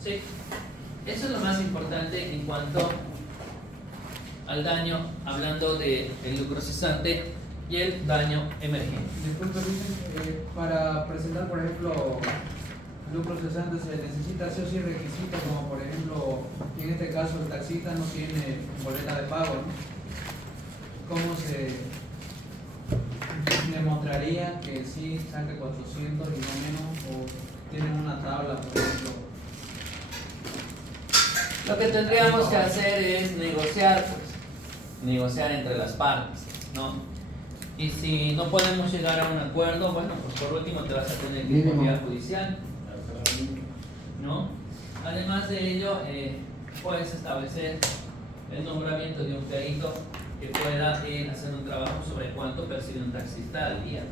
Sí, eso es lo más importante en cuanto al daño, hablando del lucro cesante y el daño emergente. Disculpe, para presentar, por ejemplo, lucro cesante se necesita sí o sí requisitos, como por ejemplo, en este caso el taxista no tiene boleta de pago, ¿no? ¿Cómo se demostraría que sí saque 400 y no menos, o tienen una tabla, por ejemplo? Lo que tendríamos que hacer es negociar, pues, negociar entre las partes, ¿no? Y si no podemos llegar a un acuerdo, bueno, pues por último te vas a tener que ir por vía judicial, ¿no? Además de ello, puedes establecer el nombramiento de un perito que pueda hacer un trabajo sobre cuánto percibe un taxista al día.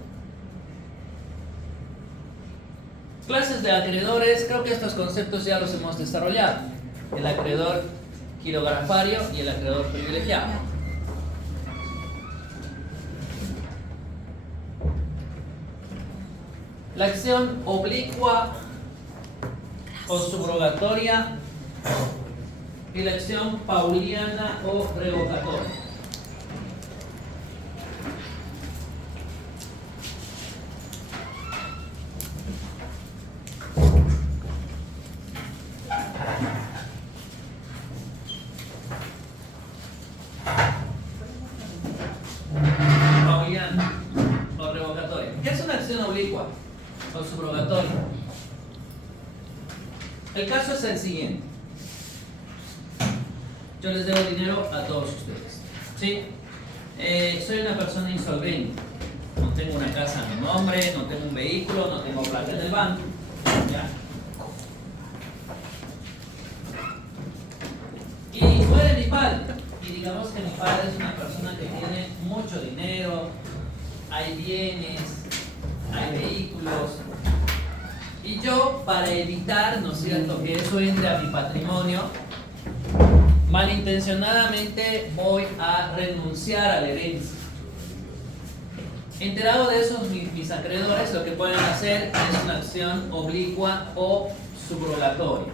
Clases de acreedores, creo que estos conceptos ya los hemos desarrollado. El acreedor quirografario y el acreedor privilegiado. La acción oblicua o subrogatoria y la acción pauliana o revocatoria. Pauliana o revocatoria. ¿Qué es una acción oblicua o subrogatoria? El caso es el siguiente. Yo les debo dinero a todos ustedes, ¿sí? Soy una persona insolvente. No tengo una casa a mi nombre, no tengo un vehículo, no tengo plata en el banco. ¿Ya? Y muere mi padre. Y digamos que mi padre es una persona que tiene mucho dinero, hay bienes, hay vehículos. Y yo, para evitar, ¿no es cierto?, que eso entre a mi patrimonio, malintencionadamente voy a renunciar a la herencia. Enterado de eso, mis acreedores lo que pueden hacer es una acción oblicua o subrogatoria.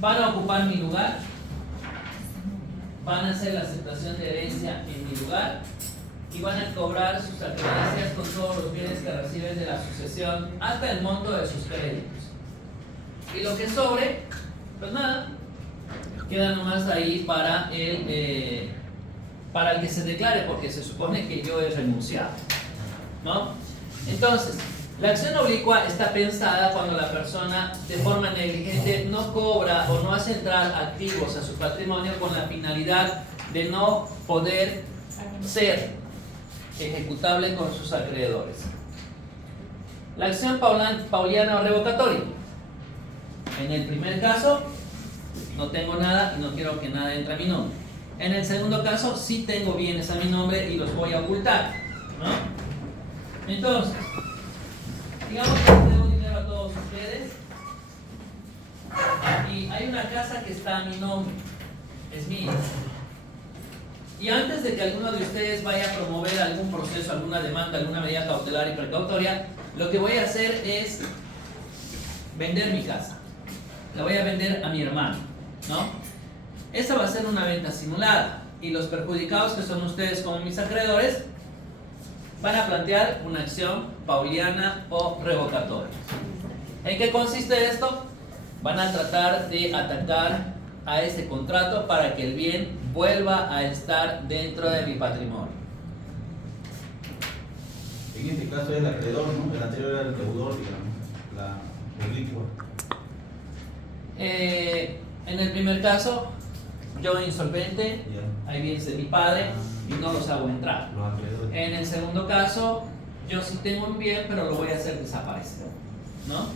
Van a ocupar mi lugar, van a hacer la aceptación de herencia en mi lugar y van a cobrar sus acreencias con todos los bienes que reciben de la sucesión hasta el monto de sus créditos. Y lo que sobre, pues nada, queda nomás ahí para el que se declare, porque se supone que yo he renunciado, ¿no? Entonces, la acción oblicua está pensada cuando la persona de forma negligente no cobra o no hace entrar activos a su patrimonio con la finalidad de no poder ser ejecutable con sus acreedores. La acción pauliana o revocatoria. En el primer caso, no tengo nada y no quiero que nada entre a mi nombre. En el segundo caso, sí tengo bienes a mi nombre y los voy a ocultar, ¿no? Entonces, digamos que les debo dinero a todos ustedes y hay una casa que está a mi nombre, es mía. Y antes de que alguno de ustedes vaya a promover algún proceso, alguna demanda, alguna medida cautelar y precautoria, lo que voy a hacer es vender mi casa. La voy a vender a mi hermano, ¿no? Esa va a ser una venta simulada y los perjudicados, que son ustedes como mis acreedores, van a plantear una acción pauliana o revocatoria. ¿En qué consiste esto? Van a tratar de atacar a ese contrato para que el bien vuelva a estar dentro de mi patrimonio. En este caso es el acreedor, ¿no? El anterior era el deudor, digamos, la oblicua. En el primer caso, yo insolvente, hay bienes de mi padre y no los hago entrar. Los acreedores. En el segundo caso, yo sí tengo un bien, pero lo voy a hacer desaparecer, ¿no?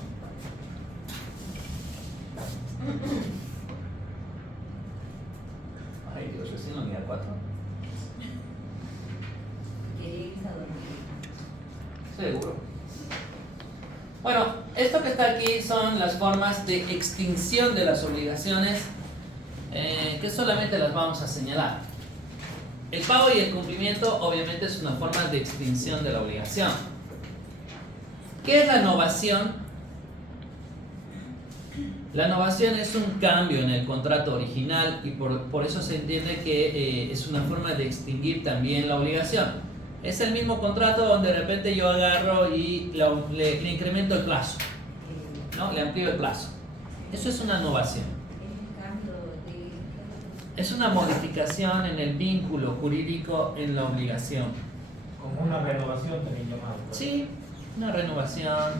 Ay Dios, recién lo mira 4. Seguro. Bueno, esto que está aquí son las formas de extinción de las obligaciones, que solamente las vamos a señalar. El pago y el cumplimiento obviamente es una forma de extinción de la obligación. ¿Qué es la novación La novación es un cambio en el contrato original y por eso se entiende que es una forma de extinguir también la obligación. Es el mismo contrato donde de repente yo agarro y le incremento el plazo, ¿no? Le amplío el plazo. Eso es una novación. Es una modificación en el vínculo jurídico en la obligación. Como una renovación también llamado. Sí, una renovación,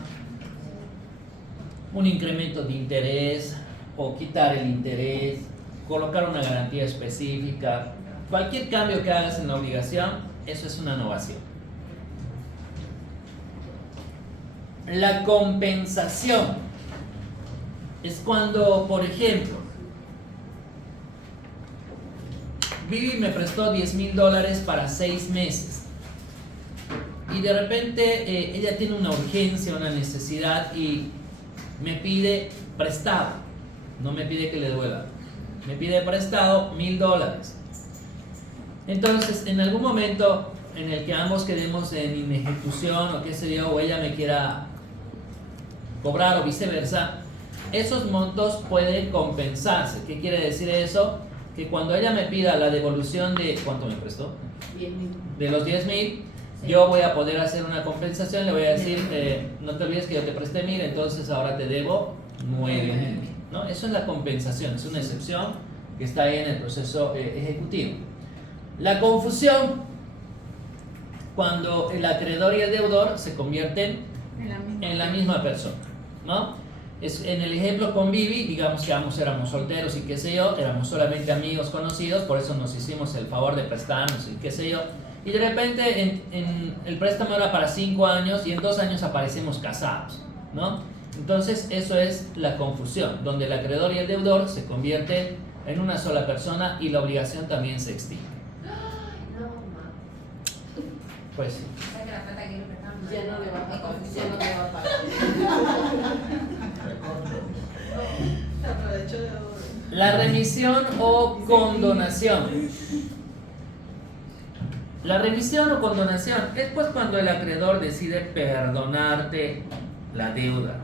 un incremento de interés o quitar el interés, colocar una garantía específica. Cualquier cambio que hagas en la obligación, eso es una novación. La compensación es cuando, por ejemplo, Vivi me prestó $10,000 para 6 meses y de repente ella tiene una urgencia, una necesidad y me pide prestado, no me pide que le devuelva, me pide prestado $1,000. Entonces, en algún momento en el que ambos quedemos en inejecución o qué sé yo, o ella me quiera cobrar o viceversa, esos montos pueden compensarse. ¿Qué quiere decir eso? Que cuando ella me pida la devolución de, ¿cuánto me prestó? 10,000. De los 10,000, yo voy a poder hacer una compensación, le voy a decir, no te olvides que yo te presté 1,000, entonces ahora te debo 9,000, ¿no? Eso es la compensación, es una excepción que está ahí en el proceso ejecutivo. La confusión, cuando el acreedor y el deudor se convierten en la misma persona, ¿no? En el ejemplo con Vivi, digamos que ambos éramos solteros y qué sé yo, éramos solamente amigos conocidos, por eso nos hicimos el favor de prestarnos y qué sé yo, y de repente el préstamo era para 5 años y en 2 años aparecemos casados, ¿no? Entonces eso es la confusión, donde el acreedor y el deudor se convierten en una sola persona y la obligación también se extingue. Ay, no, ma. Pues sí. Saca la plata que le prestamos. Ya no le va a pagar. Ya no le va a pagar. Se aprovechó de ahora. La remisión o condonación. La remisión o condonación es pues cuando el acreedor decide perdonarte la deuda.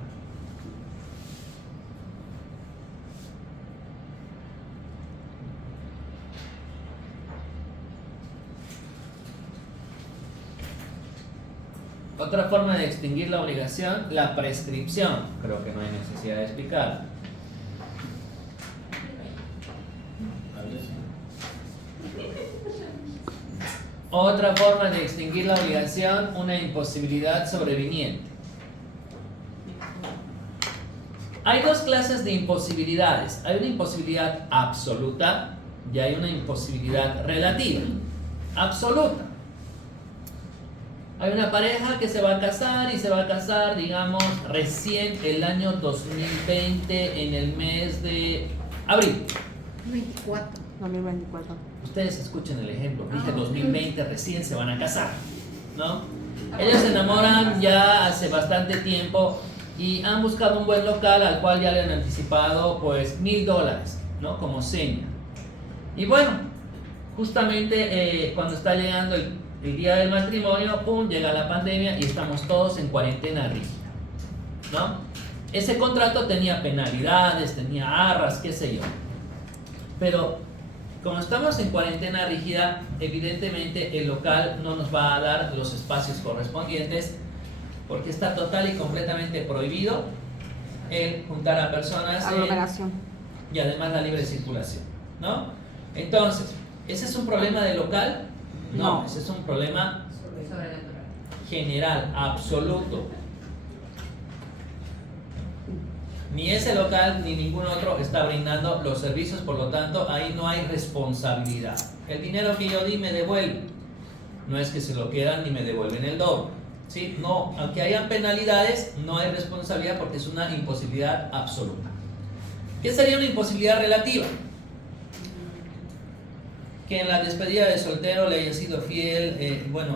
Otra forma de extinguir la obligación, la prescripción. Creo que no hay necesidad de explicarlo. Otra forma de extinguir la obligación, una imposibilidad sobreviniente. Hay dos clases de imposibilidades. Hay una imposibilidad absoluta y hay una imposibilidad relativa. Absoluta. Hay una pareja que se va a casar y se va a casar, digamos, recién el año 2020 en el mes de abril. 2024. Ustedes escuchen el ejemplo, dije 2020 recién se van a casar, ¿no? Ellos se enamoran ya hace bastante tiempo y han buscado un buen local al cual ya le han anticipado pues $1,000, ¿no? Como seña. Y bueno, justamente cuando está llegando el día del matrimonio, pum, llega la pandemia y estamos todos en cuarentena rígida, ¿no? Ese contrato tenía penalidades, tenía arras, qué sé yo. Pero como estamos en cuarentena rígida, evidentemente el local no nos va a dar los espacios correspondientes porque está total y completamente prohibido el juntar a personas y además la libre circulación, ¿no? Entonces, ¿ese es un problema del local? No, ese es un problema general, absoluto. Ni ese local ni ningún otro está brindando los servicios, por lo tanto ahí no hay responsabilidad. El dinero que yo di me devuelve. No es que se lo quedan ni me devuelven el doble, ¿sí? No, aunque hayan penalidades, no hay responsabilidad porque es una imposibilidad absoluta. ¿Qué sería una imposibilidad relativa? Que en la despedida de soltero le haya sido fiel,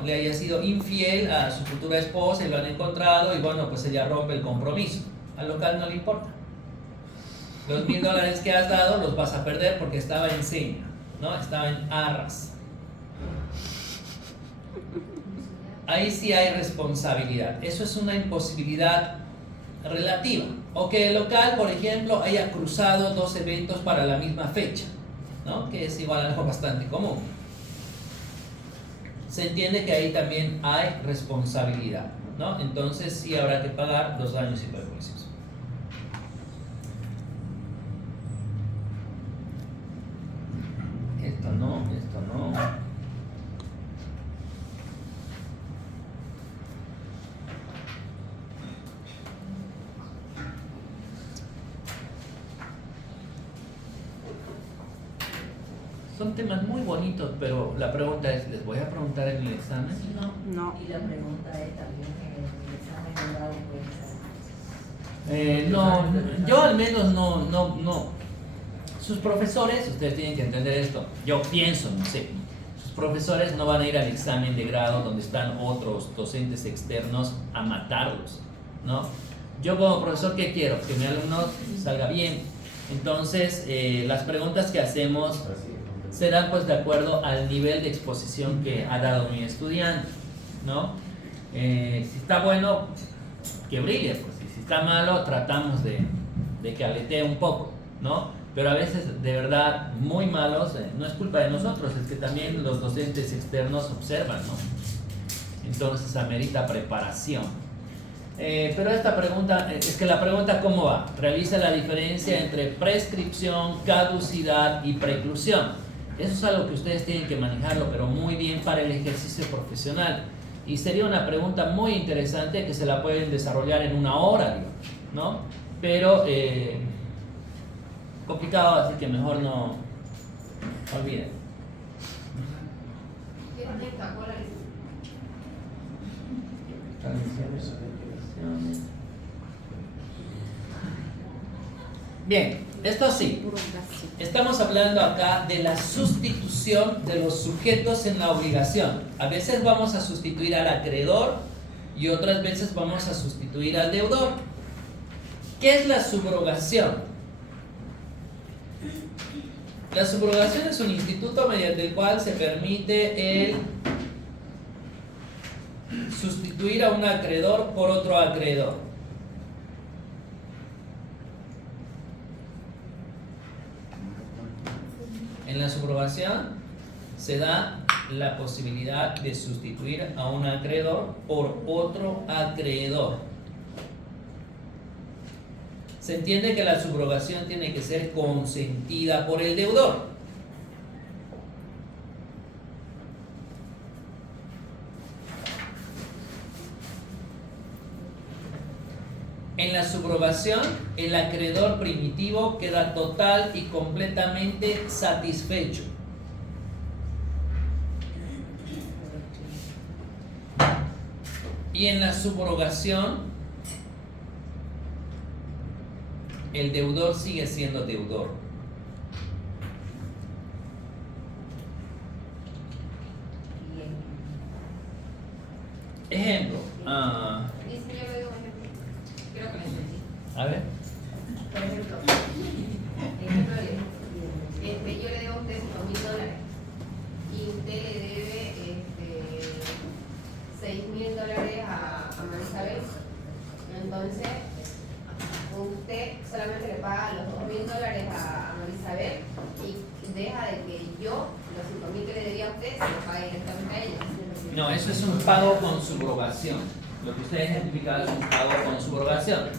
le haya sido infiel a su futura esposa y lo han encontrado y bueno, pues ella rompe el compromiso. Al local no le importa. Los $1,000 que has dado los vas a perder porque estaba en seña, ¿no? Estaba en arras. Ahí sí hay responsabilidad. Eso es una imposibilidad relativa, o que el local, por ejemplo, haya cruzado 2 eventos para la misma fecha, ¿no? Que es igual algo bastante común. Se entiende que ahí también hay responsabilidad, ¿no? Entonces sí habrá que pagar los daños y perjuicios. Esto no. Son temas muy bonitos, pero la pregunta es, ¿les voy a preguntar en el examen? No. Y la pregunta es también en el examen de grado puede ser. No, yo al menos no. Sus profesores, ustedes tienen que entender esto, yo pienso, no sé, sus profesores no van a ir al examen de grado donde están otros docentes externos a matarlos, ¿no? Yo como profesor, ¿qué quiero? Que mi alumno salga bien. Entonces, las preguntas que hacemos serán pues de acuerdo al nivel de exposición que ha dado mi estudiante, ¿no? Si está bueno, que brille, pues, y si está malo, tratamos de que aletee un poco, ¿no? Pero a veces, de verdad, muy malos, no es culpa de nosotros, es que también los docentes externos observan, ¿no? Entonces amerita preparación. Pero esta pregunta, es que la pregunta ¿cómo va? Realiza la diferencia entre prescripción, caducidad y preclusión. Eso es algo que ustedes tienen que manejarlo, pero muy bien para el ejercicio profesional. Y sería una pregunta muy interesante que se la pueden desarrollar en 1 hora, digo, ¿no? Pero complicado, así que mejor no olviden. Bien, esto sí, estamos hablando acá de la sustitución de los sujetos en la obligación. A veces vamos a sustituir al acreedor y otras veces vamos a sustituir al deudor. ¿Qué es la subrogación? La subrogación es un instituto mediante el cual se permite el sustituir a un acreedor por otro acreedor. En la subrogación se da la posibilidad de sustituir a un acreedor por otro acreedor. Se entiende que la subrogación tiene que ser consentida por el deudor. En la subrogación, el acreedor primitivo queda total y completamente satisfecho. Y en la subrogación, el deudor sigue siendo deudor. Ejemplo. Creo que lo entendí. A ver. Por ejemplo, yo le debo a usted $5.000 y usted le debe $6.000 a Marisabel. Entonces, usted solamente le paga los $2.000 a Marisabel y deja de que yo, los $5.000 que le debía a usted, se los pague directamente a ella. No, eso es un pago con subrogación. Lo que ustedes identifican es un pago con subrogación.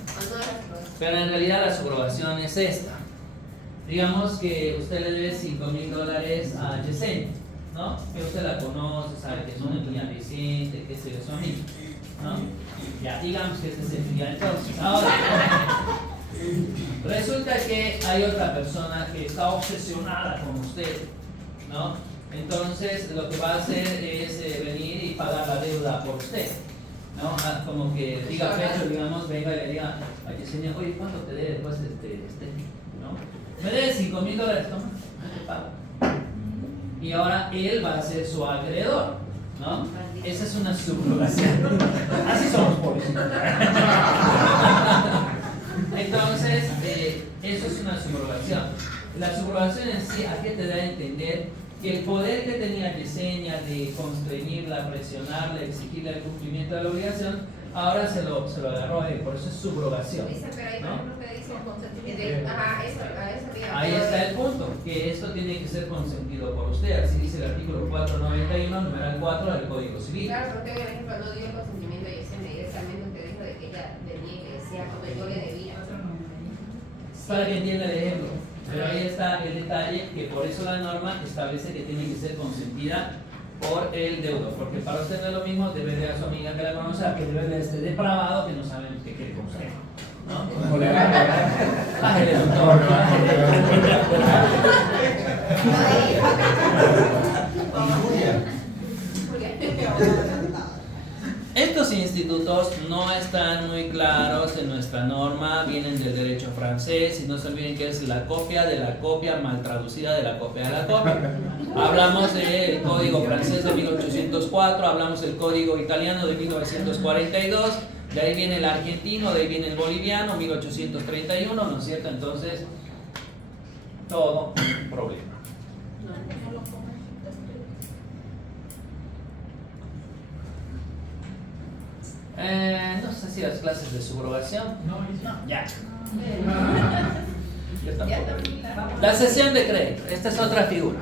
Pero en realidad la subrogación es esta. Digamos que usted le debe $5.000 a Yesenia, ¿no? Que usted la conoce, sabe que es una niña decente, que se ve su amiga, ¿no? Ya, digamos que ese es el día. Entonces, ahora, resulta que hay otra persona que está obsesionada con usted, ¿no? Entonces, lo que va a hacer es venir y pagar la deuda por usted, ¿no? Como que diga fecho, digamos, venga y le diga a Yesenia, oye, ¿cuánto te debe después ¿no? Me debe $5.000, toma, te pago. Y ahora él va a ser su acreedor, ¿no? Esa es una subrogación. Así somos pobres. Entonces, eso es una subrogación. La subrogación en sí, ¿a qué te da a entender? Que el poder que tenía Yesenia de constreñirla, presionarla, exigirle el cumplimiento de la obligación, ahora se lo agarró a él, por eso es subrogación. Dice, pero ahí por ¿no? ejemplo que dice consentimiento. Ajá, eso, a eso había. Ahí está el punto, que esto tiene que ser consentido por usted, así dice el artículo 491, numeral 4 del Código Civil. Claro, pero usted, por ejemplo, no dio el consentimiento y ese directamente usted dijo de que ella venía y le decía cuando yo le debía. Para que entienda el ejemplo. Pero ahí está el detalle, que por eso la norma establece que tiene que ser consentida por el deudor. Porque para usted no es lo mismo deberle a su amiga que la conoce a que deberle a este depravado que no sabe qué quiere con usted. ¿No? Bájele, doctor. Estos institutos no están muy claros en nuestra norma, vienen del derecho francés y no se olviden que es la copia de la copia mal traducida de la copia de la copia. Hablamos del código francés de 1804, hablamos del código italiano de 1942, de ahí viene el argentino, de ahí viene el boliviano, 1831, ¿no es cierto? Entonces, todo un problema. No sé si las clases de subrogación. No, Ya. Yo tampoco. La cesión de crédito. Esta es otra figura.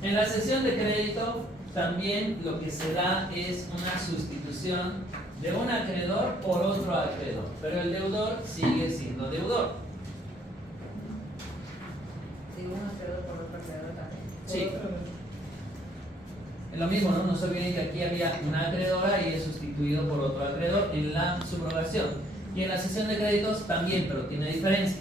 En la cesión de crédito también lo que se da es una sustitución de un acreedor por otro acreedor, pero el deudor sigue siendo deudor. Digo, un acreedor por otro acreedor también. Sí. Es lo mismo, ¿no? No se olviden que aquí había una acreedora y es sustituido por otro acreedor en la subrogación. Y en la cesión de créditos también, pero tiene diferencias.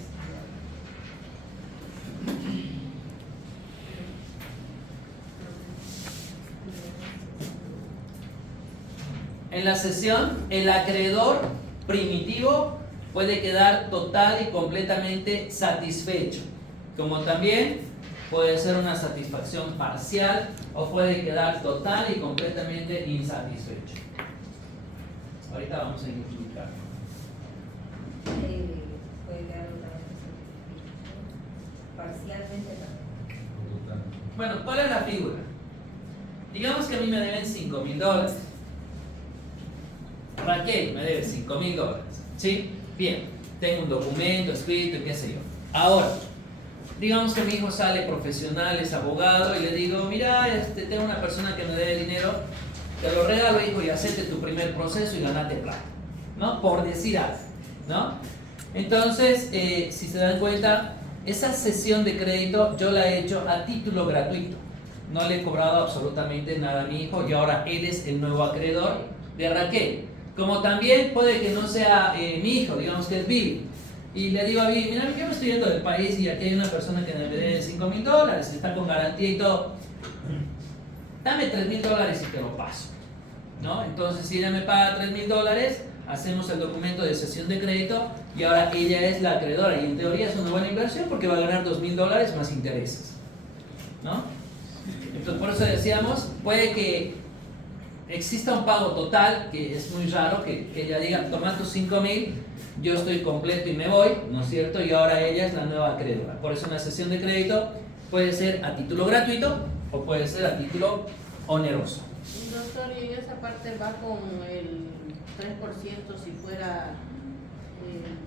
En la cesión, el acreedor primitivo puede quedar total y completamente satisfecho, como también puede ser una satisfacción parcial o puede quedar total y completamente insatisfecho. Ahorita vamos a explicar. Puede quedar totalmente parcialmente también. Bueno, ¿cuál es la figura? Digamos que a mí me deben $5,000. Raquel me debe $5,000. ¿Sí? Bien, tengo un documento escrito y qué sé yo. Ahora, digamos que mi hijo sale profesional, es abogado y le digo, mira, tengo una persona que me debe dinero, te lo regalo, hijo, y hacete tu primer proceso y ganate plata, ¿no? Por decir algo, ¿no? Entonces, si se dan cuenta, esa cesión de crédito yo la he hecho a título gratuito. No le he cobrado absolutamente nada a mi hijo y ahora él es el nuevo acreedor de Raquel. Como también puede que no sea mi hijo, digamos que es Vivi. Y le digo a Vivi, mira, yo me estoy yendo del país y aquí hay una persona que me debe $5,000, está con garantía y todo. Dame $3,000 y te lo paso, ¿no? Entonces, si ella me paga $3,000, hacemos el documento de cesión de crédito y ahora ella es la acreedora. Y en teoría es una buena inversión porque va a ganar $2,000 más intereses, ¿no? Entonces, por eso decíamos, puede que exista un pago total, que es muy raro, que ella diga, toma tus 5,000, yo estoy completo y me voy, ¿no es cierto? Y ahora ella es la nueva acreedora. Por eso una cesión de crédito puede ser a título gratuito o puede ser a título oneroso. Doctor, y esa parte va con el 3% si fuera...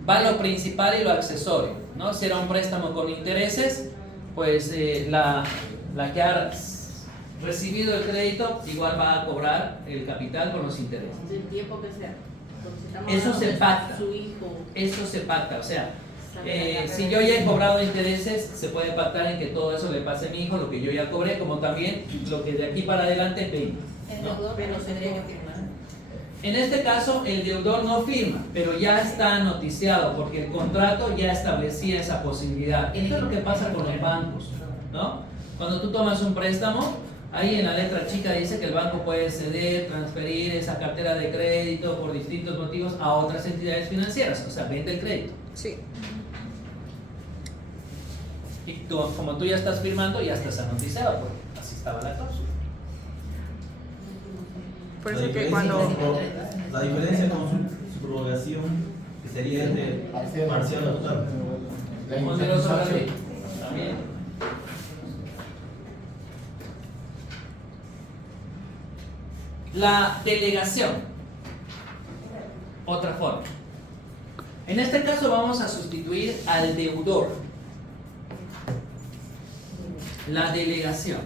Va lo principal y lo accesorio, ¿no? Si era un préstamo con intereses, pues la que ha recibido el crédito igual va a cobrar el capital con los intereses. del tiempo que sea. Porque si estamos Eso hablando se de pacta. Su hijo. Eso se pacta, o sea, si yo ya he cobrado intereses, se puede pactar en que todo eso le pase a mi hijo, lo que yo ya cobré, como también lo que de aquí para adelante venga, ¿no? Pero tendría que firmar. En este caso, el deudor no firma, pero ya está noticiado, porque el contrato ya establecía esa posibilidad. Esto es lo que pasa con los bancos, ¿no? Cuando tú tomas un préstamo, ahí en la letra chica dice que el banco puede ceder, transferir esa cartera de crédito por distintos motivos a otras entidades financieras, o sea, vende el crédito. Sí. Y como tú ya estás firmando, ya estás anoticiado, porque así estaba la cláusula. Por La eso que diferencia cuando... La diferencia con subrogación, que sería parcial o total. Oneroso también. La delegación. Otra forma. En este caso vamos a sustituir al deudor. La delegación.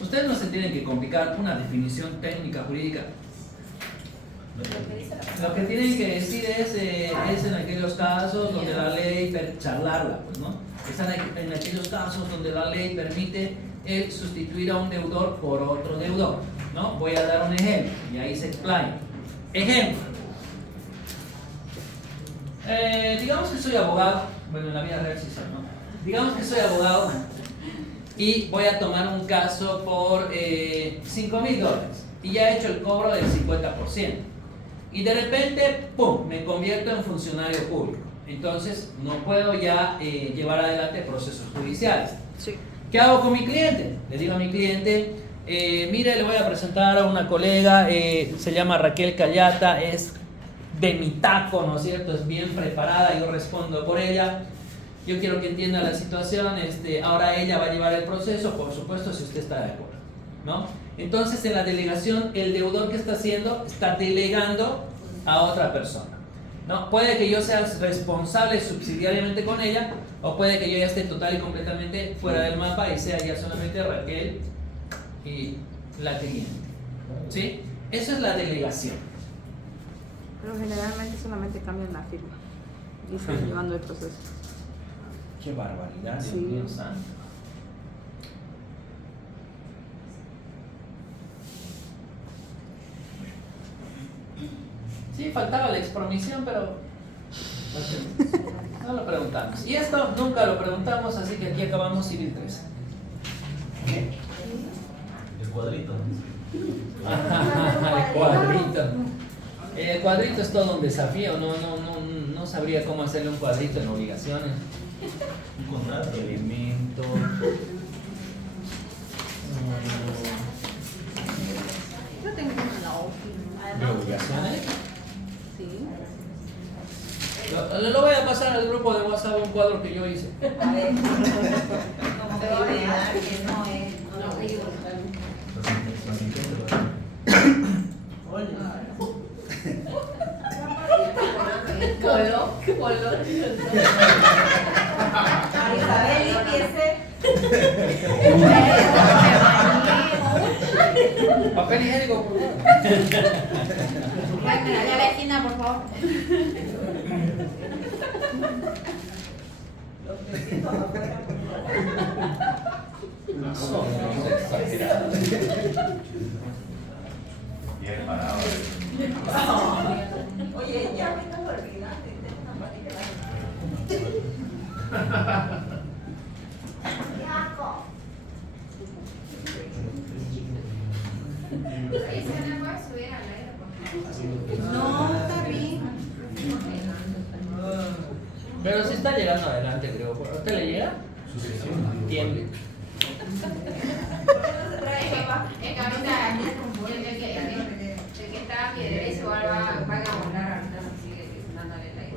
Ustedes no se tienen que complicar una definición técnica jurídica. Lo que tienen que decir es en aquellos casos donde la ley, charlarla, pues, ¿no? Están en aquellos casos donde la ley permite sustituir a un deudor por otro deudor, ¿no? Voy a dar un ejemplo y ahí se explain. Ejemplo. Digamos que soy abogado, bueno, en la vida real sí soy, ¿no? Digamos que soy abogado y voy a tomar un caso por $5,000 y ya he hecho el cobro del 50%. Y de repente, ¡pum!, me convierto en funcionario público. Entonces, no puedo ya llevar adelante procesos judiciales. Sí. ¿Qué hago con mi cliente? Le digo a mi cliente, mire, le voy a presentar a una colega, se llama Raquel Callata, es de mi taco, ¿no es cierto? Es bien preparada, yo respondo por ella. Yo quiero que entienda la situación, ahora ella va a llevar el proceso, por supuesto, si usted está de acuerdo, ¿no? Entonces, en la delegación, el deudor que está haciendo, está delegando a otra persona, ¿no? Puede que yo sea responsable subsidiariamente con ella, o puede que yo ya esté total y completamente fuera del mapa y sea ya solamente Raquel y la cliente, ¿sí? Eso es la delegación. Pero generalmente solamente cambian la firma y están llevando el proceso. Qué barbaridad, Dios Sí. mío santo. Sí, faltaba la expromisión, pero no lo preguntamos. Y esto nunca lo preguntamos, así que aquí acabamos civil 3. El cuadrito. El cuadrito. El cuadrito es todo un desafío, no sabría cómo hacerle un cuadrito en obligaciones. Un contrato. Elemento. Yo tengo una en la oficina. ¿De obligaciones? Sí. Lo voy a pasar al grupo de WhatsApp un cuadro que yo hice. A ver, como que va a olvidar que no es. No, digo, ¿Qué color? Marisabel, limpiese. Papel higiénico, por favor. Allá a la esquina, por favor. Los 300 afuera, por favor. Somos exagerados. Bien parado. Oye, ya me estás olvidando. Tengo una Oye, ¿se van a poder subir al aire, por favor? No, está bien. Pero si está llegando adelante, creo. ¿A usted le llega? Tiemble. Es que ahorita el que está a pie derecho igual van a volar ahorita, así que dándole like.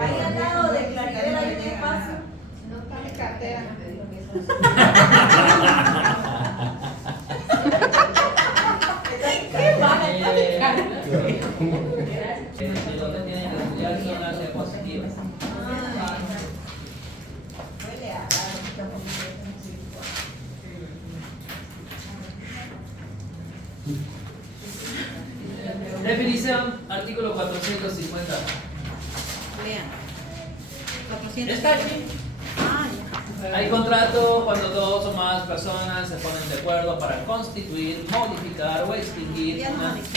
Ahí al lado de Claribel hay un espacio. No está de cartera, no me dijo que eso. Qué mala está de Donde tienen que estudiar son las diapositivas. Huele a Definición, artículo 450. Lean. 400. Está aquí. Ah, ya. Hay contrato cuando dos o más personas se ponen de acuerdo para constituir, modificar o extinguir Ya no una manejas.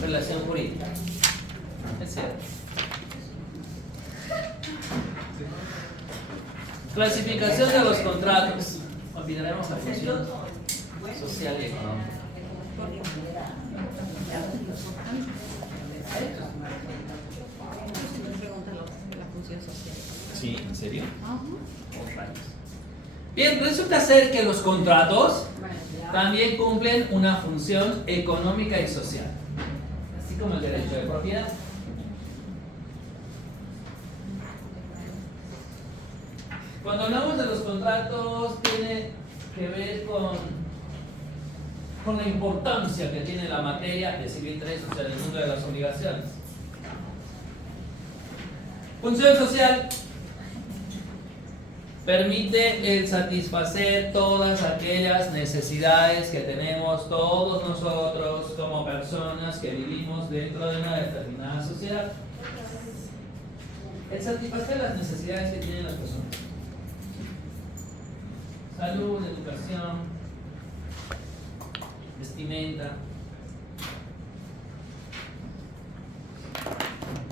relación jurídica. Es cierto. Clasificación de los contratos. Olvidaremos la función social y económica. La función social. Sí, ¿en serio? Ajá. Oh, rayos. Bien, resulta ser que los contratos también cumplen una función económica y social, así como el derecho de propiedad. Cuando hablamos de los contratos, tiene que ver con la importancia que tiene la materia de Civil 3, o sea, el mundo de las obligaciones. Función social. Permite el satisfacer todas aquellas necesidades que tenemos todos nosotros como personas que vivimos dentro de una determinada sociedad. El satisfacer las necesidades que tienen las personas. Salud, educación, vestimenta.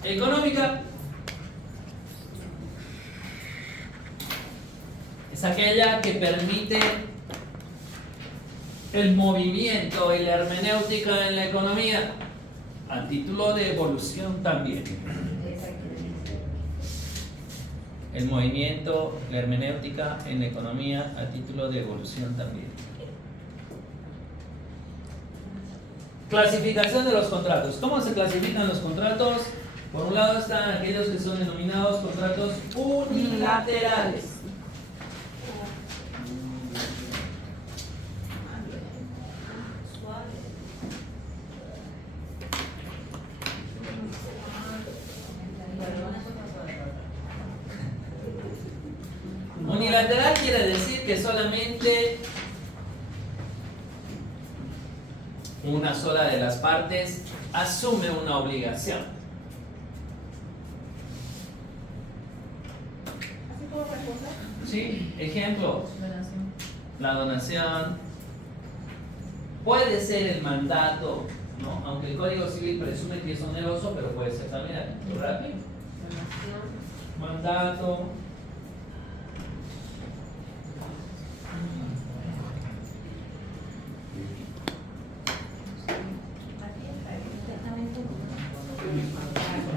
Económica. Es aquella que permite el movimiento y la hermenéutica en la economía, a título de evolución también. El movimiento, la hermenéutica en la economía, a título de evolución también. Clasificación de los contratos. ¿Cómo se clasifican los contratos? Por un lado están aquellos que son denominados contratos unilaterales. Unilateral quiere decir que solamente una sola de las partes asume una obligación. ¿Así como otra cosa? ¿Sí? Ejemplo, la donación. Puede ser el mandato, ¿no? Aunque el Código Civil presume que es oneroso, pero puede ser también rápido. Mandato.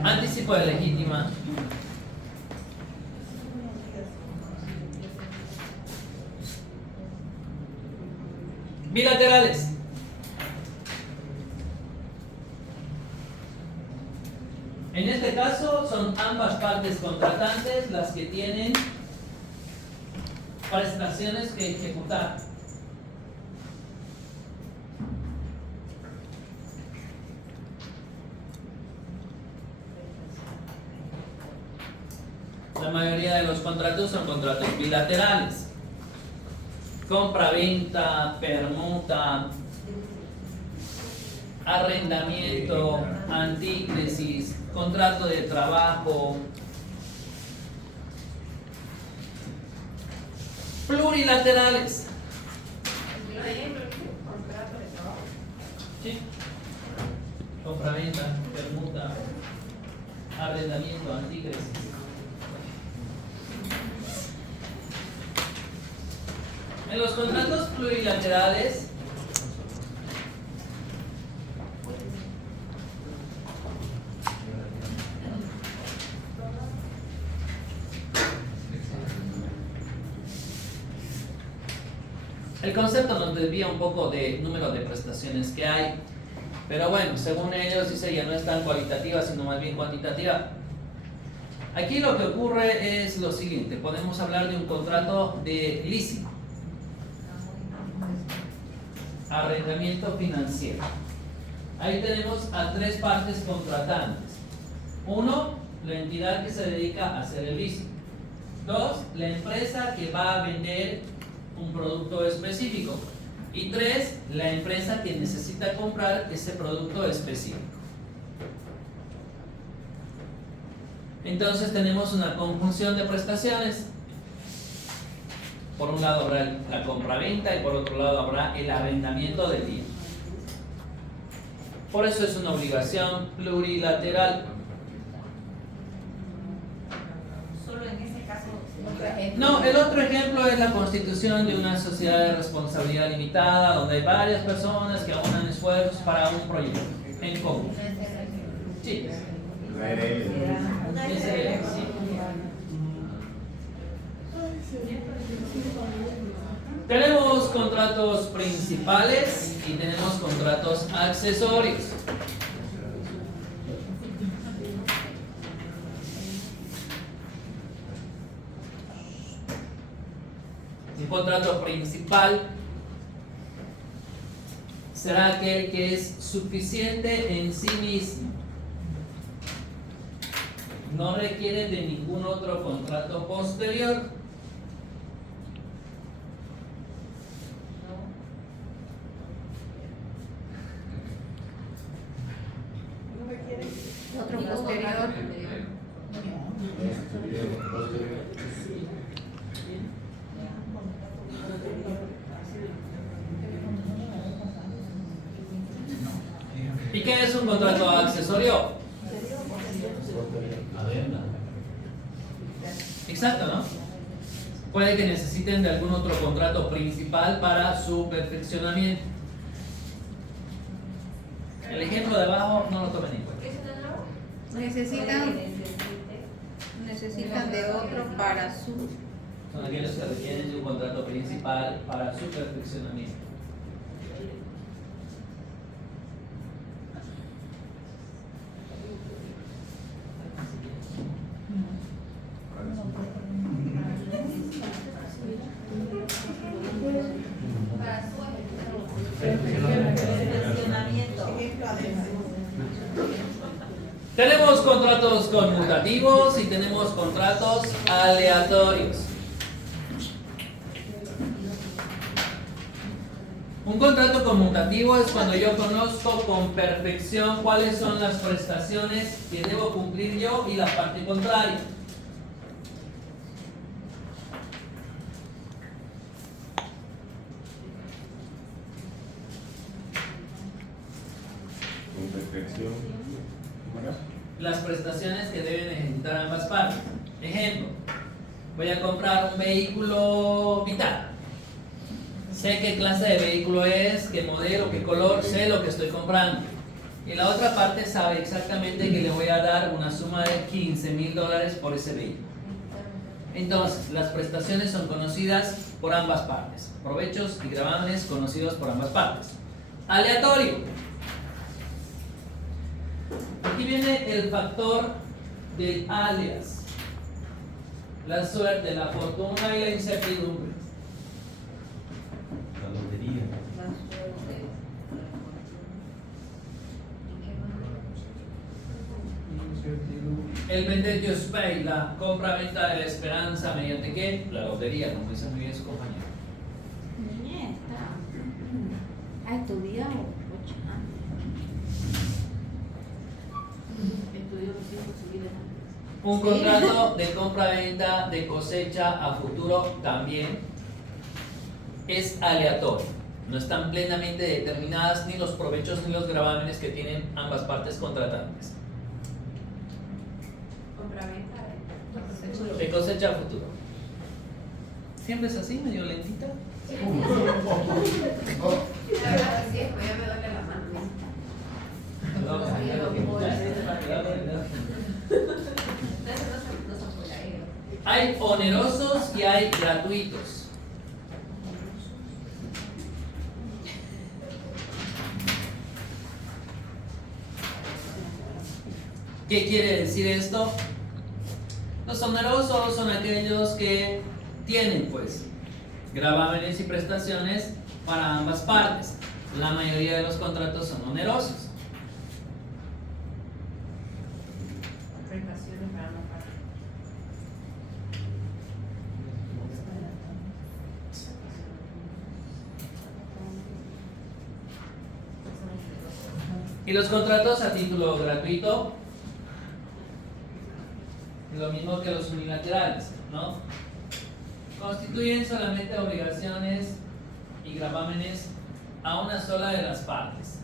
Anticipo de legítima. Bilaterales. En este caso son ambas partes contratantes las que tienen prestaciones que ejecutar. La mayoría de los contratos son contratos bilaterales. Compra-venta, permuta, arrendamiento, antícresis, contrato de trabajo. Plurilaterales. Sí. Compra-venta, permuta, arrendamiento, antícresis. En los contratos plurilaterales el concepto nos desvía un poco de número de prestaciones que hay, pero bueno, según ellos dice ya no es tan cualitativa sino más bien cuantitativa. Aquí lo que ocurre es lo siguiente: podemos hablar de un contrato de leasing, arrendamiento financiero. Ahí tenemos a tres partes contratantes. Uno, la entidad que se dedica a hacer el leasing. Dos, la empresa que va a vender un producto específico. Y tres, la empresa que necesita comprar ese producto específico. Entonces tenemos una conjunción de prestaciones. Por un lado habrá la compraventa y por otro lado habrá el arrendamiento del bien. Por eso es una obligación plurilateral. Solo en ese caso. No, el otro ejemplo es la constitución de una sociedad de responsabilidad limitada donde hay varias personas que aunan esfuerzos para un proyecto en común. Sí. Ese, sí. Tenemos contratos principales y tenemos contratos accesorios. Un contrato principal será aquel que es suficiente en sí mismo. No requiere de ningún otro contrato posterior. Otro posterior. ¿Y qué es un contrato accesorio? Adenda. Exacto, ¿no? Puede que necesiten de algún otro contrato principal para su perfeccionamiento. El ejemplo de abajo no lo tomen en cuenta. ¿Qué es el nuevo? Necesitan de otro para su. Son aquellos que requieren de un contrato principal para su perfeccionamiento. Para su Tenemos contratos conmutativos y tenemos contratos aleatorios. Un contrato conmutativo es cuando yo conozco con perfección cuáles son las prestaciones que debo cumplir yo y la parte contraria. Con perfección. Las prestaciones que deben ejecutar ambas partes. Ejemplo, voy a comprar un vehículo Vitara. Sé qué clase de vehículo es, qué modelo, qué color, sé lo que estoy comprando. Y la otra parte sabe exactamente que le voy a dar una suma de $15,000 por ese vehículo. Entonces, las prestaciones son conocidas por ambas partes. Provechos y gravámenes conocidos por ambas partes. Aleatorio. Aquí viene el factor del alias. La suerte, la fortuna y la incertidumbre. La lotería. El Vendetio Spay, la compra-venta de la esperanza mediante qué? La lotería, como dice muy bien su compañero. ¿Ha estudiado? Un contrato de compra-venta de cosecha a futuro también es aleatorio. No están plenamente determinadas ni los provechos ni los gravámenes que tienen ambas partes contratantes. compraventa De cosecha a futuro. ¿Siempre es así, medio lentita? La verdad que sí, pues ya me duele la mano. No son por ahí. Hay onerosos y hay gratuitos. ¿Qué quiere decir esto? Los onerosos son aquellos que tienen, pues, gravámenes y prestaciones para ambas partes. La mayoría de los contratos son onerosos. Prestaciones para no pagar. Y los contratos a título gratuito, lo mismo que los unilaterales, ¿no? Constituyen solamente obligaciones y gravámenes a una sola de las partes.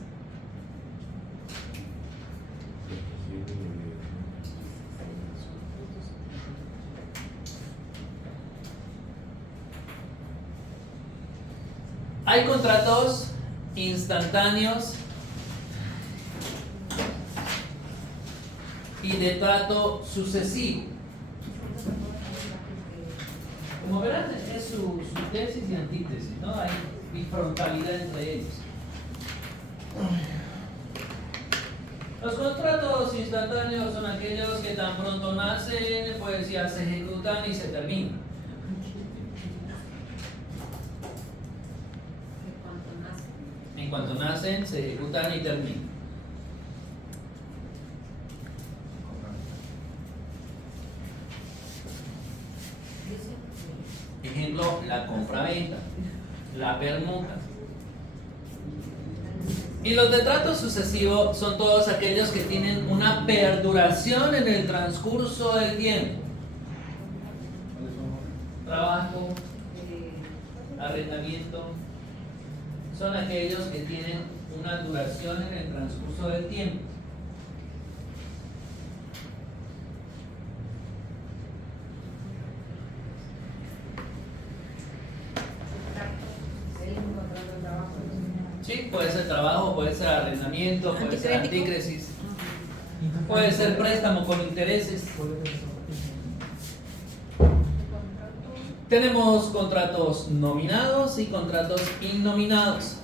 Hay contratos instantáneos y de trato sucesivo. Como verán, es su tesis y antítesis, ¿no? Hay bifrontalidad entre ellos. Los contratos instantáneos son aquellos que tan pronto nacen, pues ya se ejecutan y se terminan. En cuanto nacen, se ejecutan y terminan. Ejemplo, la compraventa, la permuta. Y los de trato sucesivo son todos aquellos que tienen una perduración en el transcurso del tiempo. Trabajo, arrendamiento, son aquellos que tienen una duración en el transcurso del tiempo. Sí, puede ser trabajo, puede ser arrendamiento, puede ser antícresis, puede ser préstamo con intereses. Tenemos contratos nominados y contratos innominados.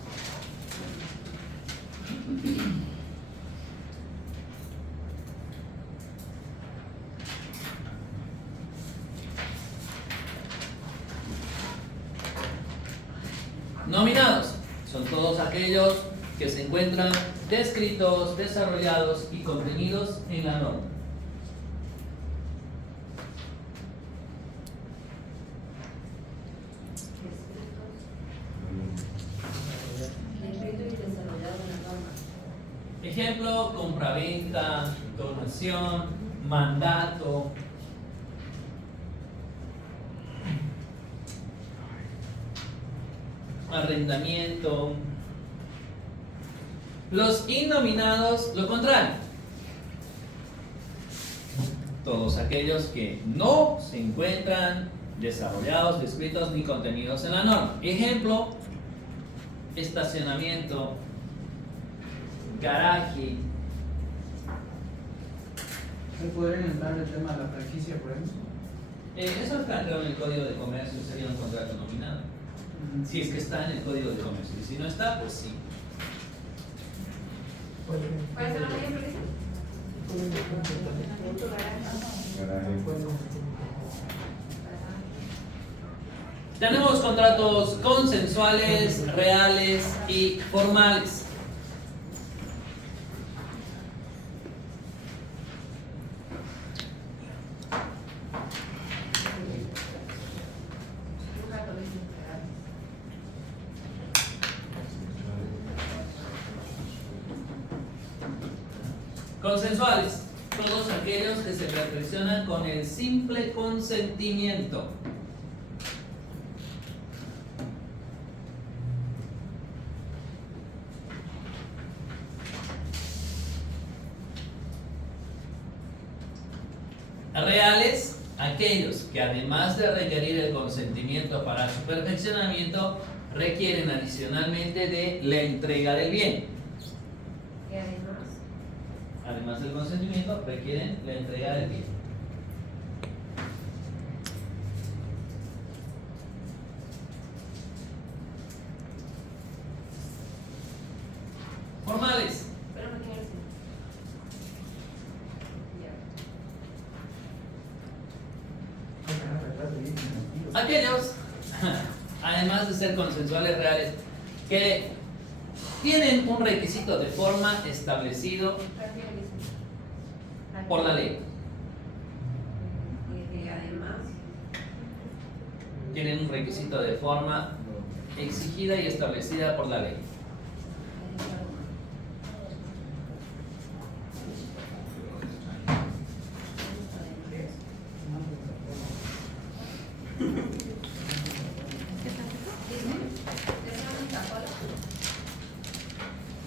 Nominados son todos aquellos que se encuentran descritos, desarrollados y contenidos en la norma. Ejemplo, compraventa, donación, mandato. Arrendamiento. Los innominados, lo contrario. Todos aquellos que no se encuentran desarrollados, descritos ni contenidos en la norma. Ejemplo, estacionamiento, garaje. ¿Podrían entrar el tema de la franquicia, por ejemplo? Eso está en el Código de Comercio, sería un contrato nominado. Si es que está en el Código de Comercio. Y si no está, pues sí. ¿Cuáles son los ejemplos? Tenemos contratos consensuales, reales y formales. Consensuales, todos aquellos que se perfeccionan con el simple consentimiento. Reales, aquellos que además de requerir el consentimiento para su perfeccionamiento, requieren adicionalmente de la entrega del bien. Y Además del consentimiento, requieren la entrega del bien. Formales. pero no quiero decir. Aquellos, además de ser consensuales reales, que tienen un requisito de forma establecido por la ley. Además, Tienen un requisito de forma exigida y establecida por la ley.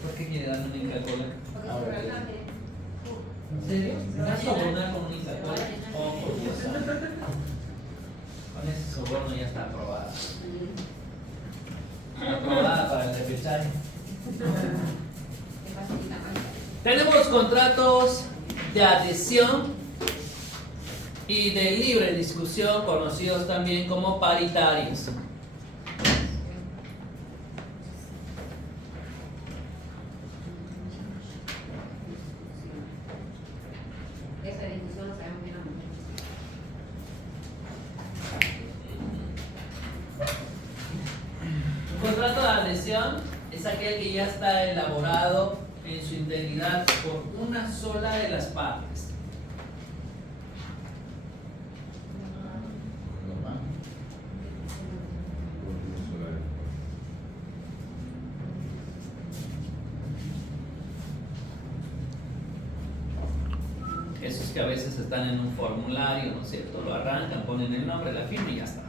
¿Por qué quiere darme un Inca-Cola? ¿En serio? ¿Me vas a sobornar con un Inca-Cola? Oh, por Dios santo. Con ese soborno ya está aprobada. Aprobada para el repechaje. Tenemos contratos de adhesión y de libre discusión, conocidos también como paritarios. esa discusión no sabemos bien. Un contrato de adhesión es es aquel que ya está elaborado en su integridad por una sola de las partes. Esos que a veces están en un formulario, ¿no es cierto? Lo arrancan, ponen el nombre, la firma y ya está.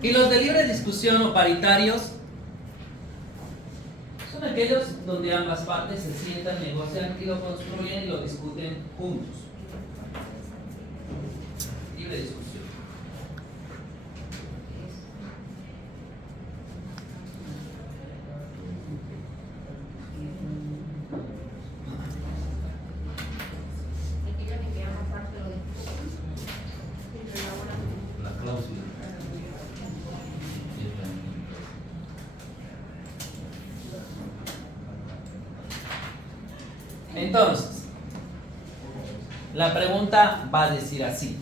Y los de libre discusión o paritarios son aquellos donde ambas partes se sientan, negocian y lo construyen y lo discuten juntos. Libre discusión. La cláusula. Entonces, la pregunta va a decir así.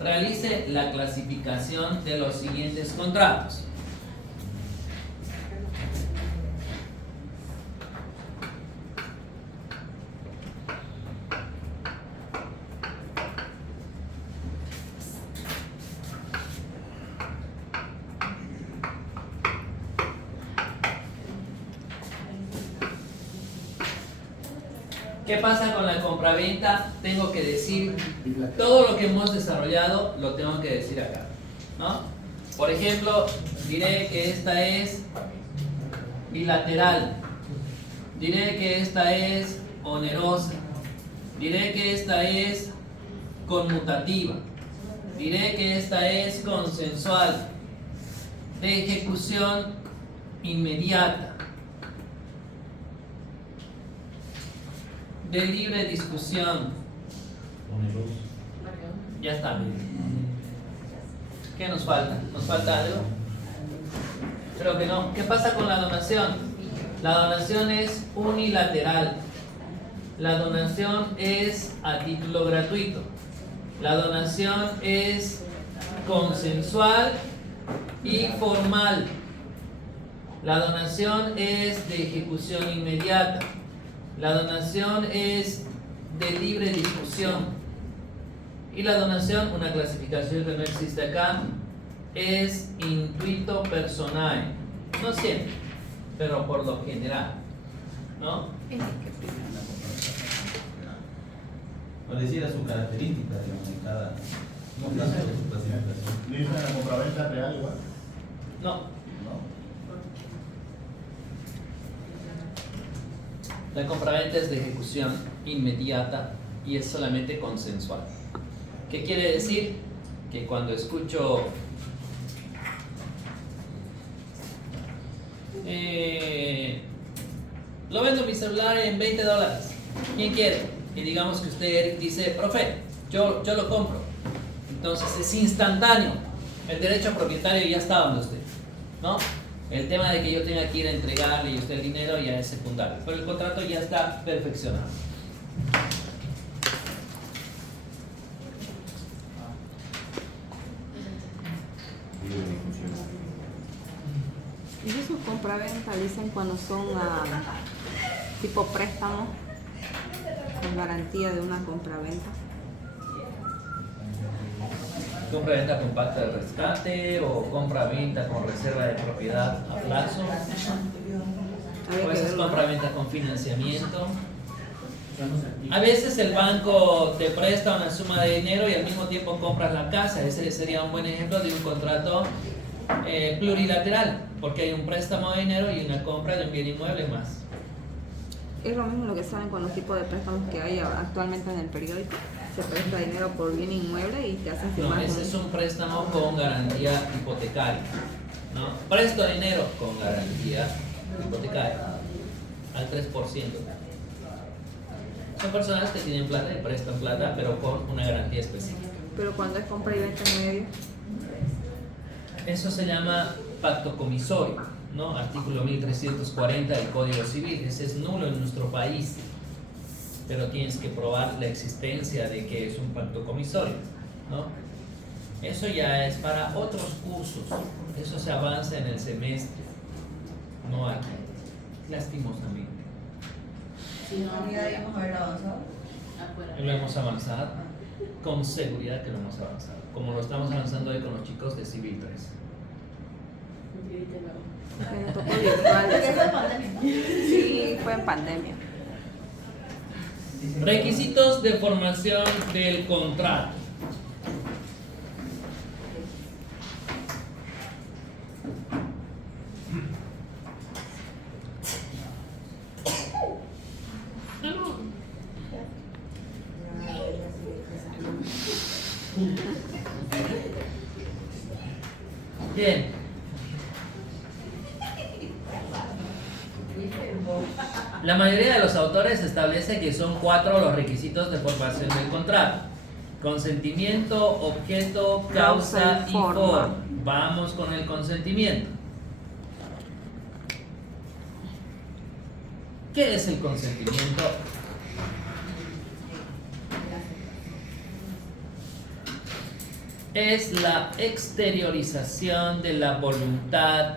Realice la clasificación de los siguientes contratos. ¿Qué pasa con la compraventa? Tengo que decir todo lo que hemos desarrollado, lo tengo que decir acá, ¿no? Por ejemplo, diré que esta es bilateral, diré que esta es onerosa, diré que esta es conmutativa, diré que esta es consensual, de ejecución inmediata, de libre discusión. Oneroso. Ya está. ¿Qué nos falta? ¿Nos falta algo? Creo que no. ¿Qué pasa con la donación? La donación es unilateral. La donación es a título gratuito. La donación es consensual y formal. La donación es de ejecución inmediata. La donación es de libre discusión. Y la donación, una clasificación que no existe acá, es intuito personae. No siempre, pero por lo general, ¿no? O decir su característica, digamos, en cada caso de su clasificación. ¿Dice la compraventa real igual? No. No. La compraventa es de ejecución inmediata y es solamente consensual. ¿Qué quiere decir? Que cuando escucho lo vendo mi celular en $20, ¿quién quiere? Y digamos que usted dice, profe, yo lo compro. Entonces es instantáneo, el derecho propietario ya está donde usted, ¿no? El tema de que yo tenga que ir a entregarle y usted el dinero ya es secundario, pero el contrato ya está perfeccionado. ¿Y esos compraventa dicen cuando son tipo préstamo con garantía de una compraventa? Compra-venta con pacto de rescate o compra-venta con reserva de propiedad a plazo. O esas compra-venta con financiamiento. A veces el banco te presta una suma de dinero y al mismo tiempo compras la casa. Ese sería un buen ejemplo de un contrato plurilateral, porque hay un préstamo de dinero y una compra de un bien inmueble más. Es lo mismo lo que saben con los tipos de préstamos que hay actualmente en el periódico. Se presta dinero por bien inmueble y te hacen No, firmar. ese es un préstamo con garantía hipotecaria, ¿no? Presto dinero con garantía hipotecaria al 3%. Son personas que tienen plata y prestan plata, pero con una garantía específica. Pero cuando es compra y venta en medio, Eso se llama pacto comisorio, ¿no? Artículo 1340 del Código Civil. Ese es nulo en nuestro país, pero tienes que probar la existencia de que es un pacto comisorio, ¿no? Eso ya es para otros cursos. Eso se avanza en el semestre. No aquí. Lastimosamente. Si no, ya debíamos haber avanzado. Lo hemos avanzado. Con seguridad que lo hemos avanzado. Como lo estamos avanzando hoy con los chicos de Civil 3. Me tocó virtual. Porque eso es pandemia. Sí, fue en pandemia. Requisitos de formación del contrato. Bien. La mayoría de los autores establece que son 4 los requisitos de formación del contrato: consentimiento, objeto, causa y forma. Vamos con el consentimiento. ¿Qué es el consentimiento? Es la exteriorización de la voluntad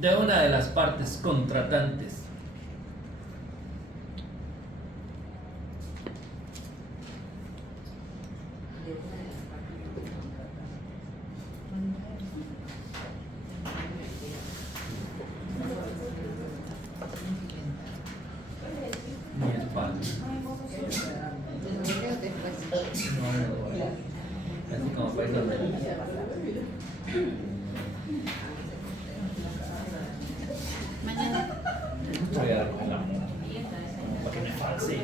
de una de las partes contratantes mi espalda. Así como para eso. Voy a dar con la moto, para que me false.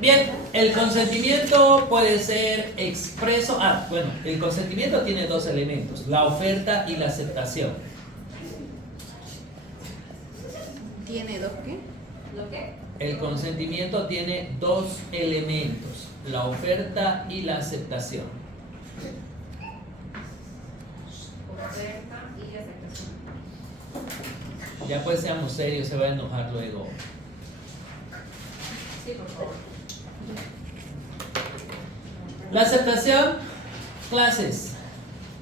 Bien, el consentimiento puede ser expreso. Bueno, el consentimiento tiene 2 elementos: la oferta y la aceptación. ¿Tiene 2 qué? ¿Lo qué? El consentimiento tiene 2 elementos: la oferta y la aceptación. Oferta y aceptación. Ya pues seamos serios, se va a enojar luego. Sí, por favor. La aceptación, clases,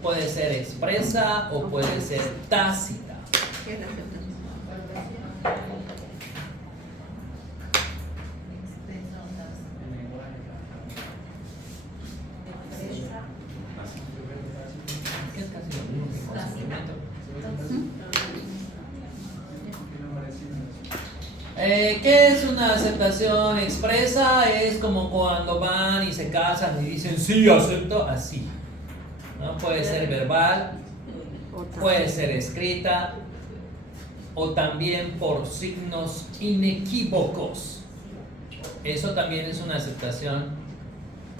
puede ser expresa o puede ser tácita. ¿Qué es la aceptación? ¿Qué es casi lo mismo que consentimiento? ¿Qué es una aceptación expresa? Es como cuando van y se casan y dicen sí, acepto, así. ¿No? Puede ser verbal, puede ser escrita o también por signos inequívocos. Eso también es una aceptación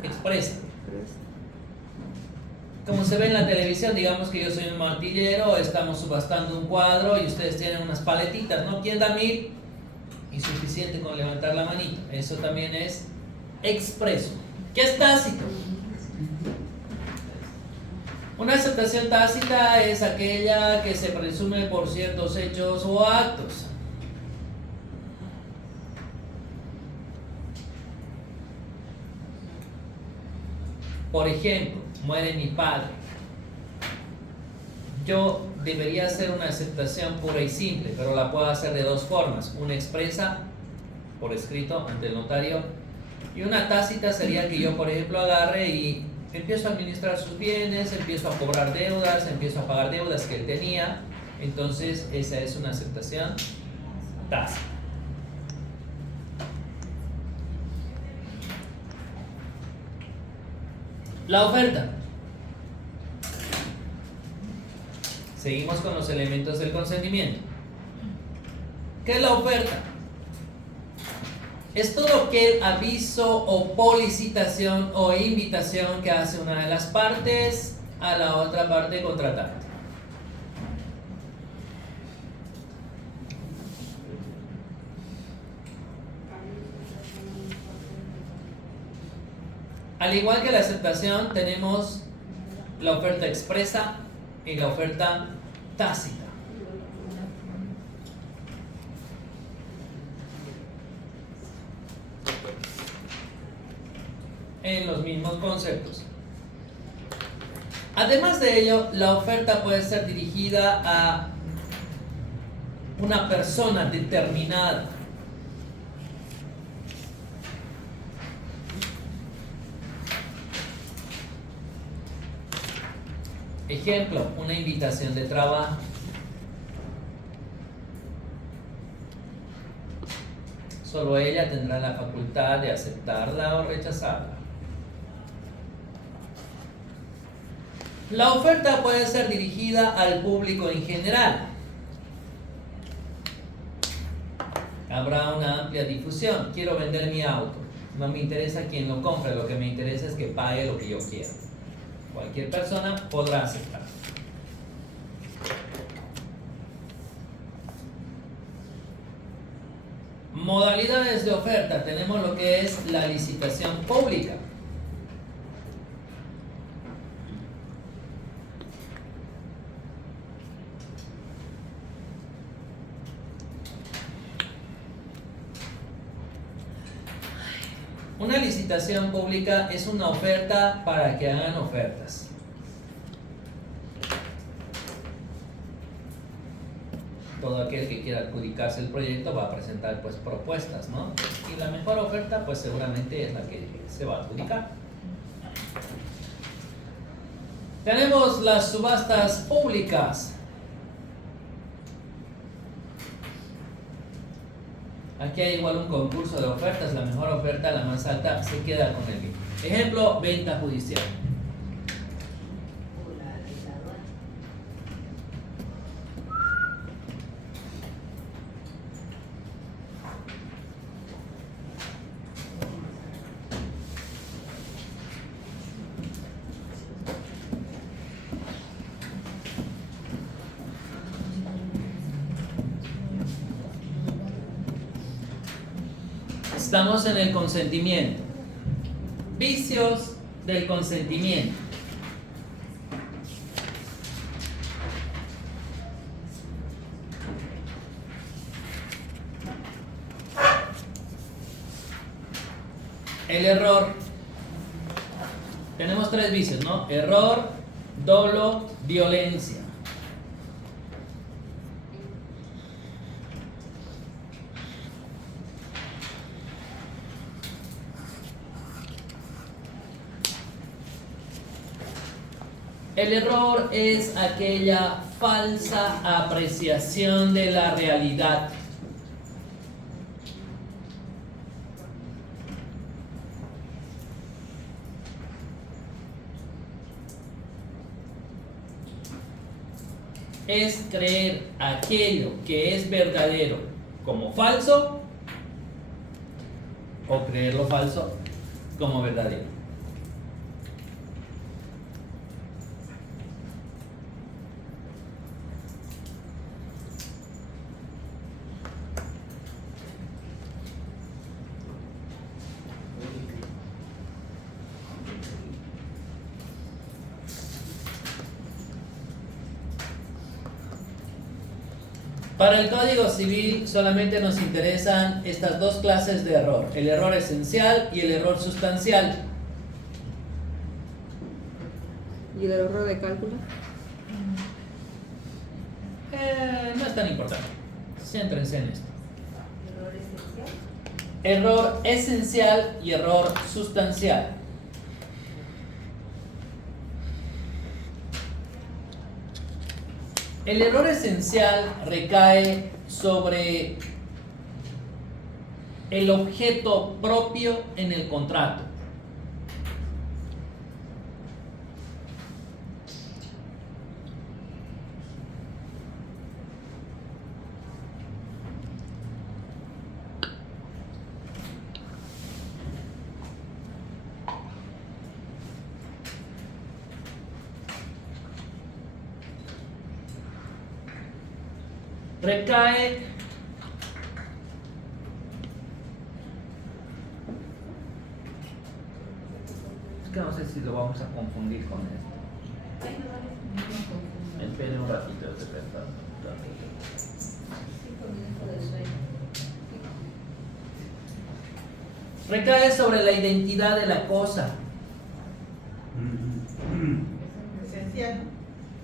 expresa. Como se ve en la televisión, digamos que yo soy un martillero, estamos subastando un cuadro y ustedes tienen unas paletitas, ¿no? ¿Quién da 1000? Y suficiente con levantar la manito. Eso también es expreso. ¿Qué es tácito? Una aceptación tácita es aquella que se presume por ciertos hechos o actos. Por ejemplo, muere mi padre. Yo debería hacer una aceptación pura y simple, pero la puedo hacer de 2 formas: una expresa, por escrito ante el notario, y una tácita sería que yo, por ejemplo, agarre y empiezo a administrar sus bienes, empiezo a cobrar deudas, empiezo a pagar deudas que él tenía. Entonces esa es una aceptación tácita. La oferta. Seguimos con los elementos del consentimiento. ¿Qué es la oferta? Es todo aquel aviso o policitación o invitación que hace una de las partes a la otra parte contratante. Al igual que la aceptación, tenemos la oferta expresa y la oferta tácita. en los mismos conceptos. Además de ello, la oferta puede ser dirigida a una persona determinada. Ejemplo, una invitación de trabajo. Solo ella tendrá la facultad de aceptarla o rechazarla. La oferta puede ser dirigida al público en general. Habrá una amplia difusión. Quiero vender mi auto. No me interesa quién lo compre, lo que me interesa es que pague lo que yo quiera. Cualquier persona podrá aceptar. Modalidades de oferta. Tenemos lo que es la licitación pública. Una licitación pública es una oferta para que hagan ofertas. Todo aquel que quiera adjudicarse el proyecto va a presentar pues propuestas, ¿no? Y la mejor oferta pues seguramente es la que se va a adjudicar. Tenemos las subastas públicas. Aquí hay igual un concurso de ofertas, la mejor oferta, la más alta, se queda con el mismo. Ejemplo, venta judicial. Estamos en el consentimiento. Vicios del consentimiento. El error. Tenemos tres vicios, ¿no? Error, dolo, violencia. El error es aquella falsa apreciación de la realidad. Es creer aquello que es verdadero como falso o creer lo falso como verdadero. Para el Código Civil solamente nos interesan estas dos clases de error, el error esencial y el error sustancial. ¿Y el error de cálculo? No es tan importante. Céntrense en esto. ¿Error esencial? Error esencial y error sustancial. El error esencial recae sobre el objeto propio en el contrato. Recae es que no sé si lo vamos a confundir con esto. Esperen un ratito de verdad. Recae sobre la identidad de la cosa.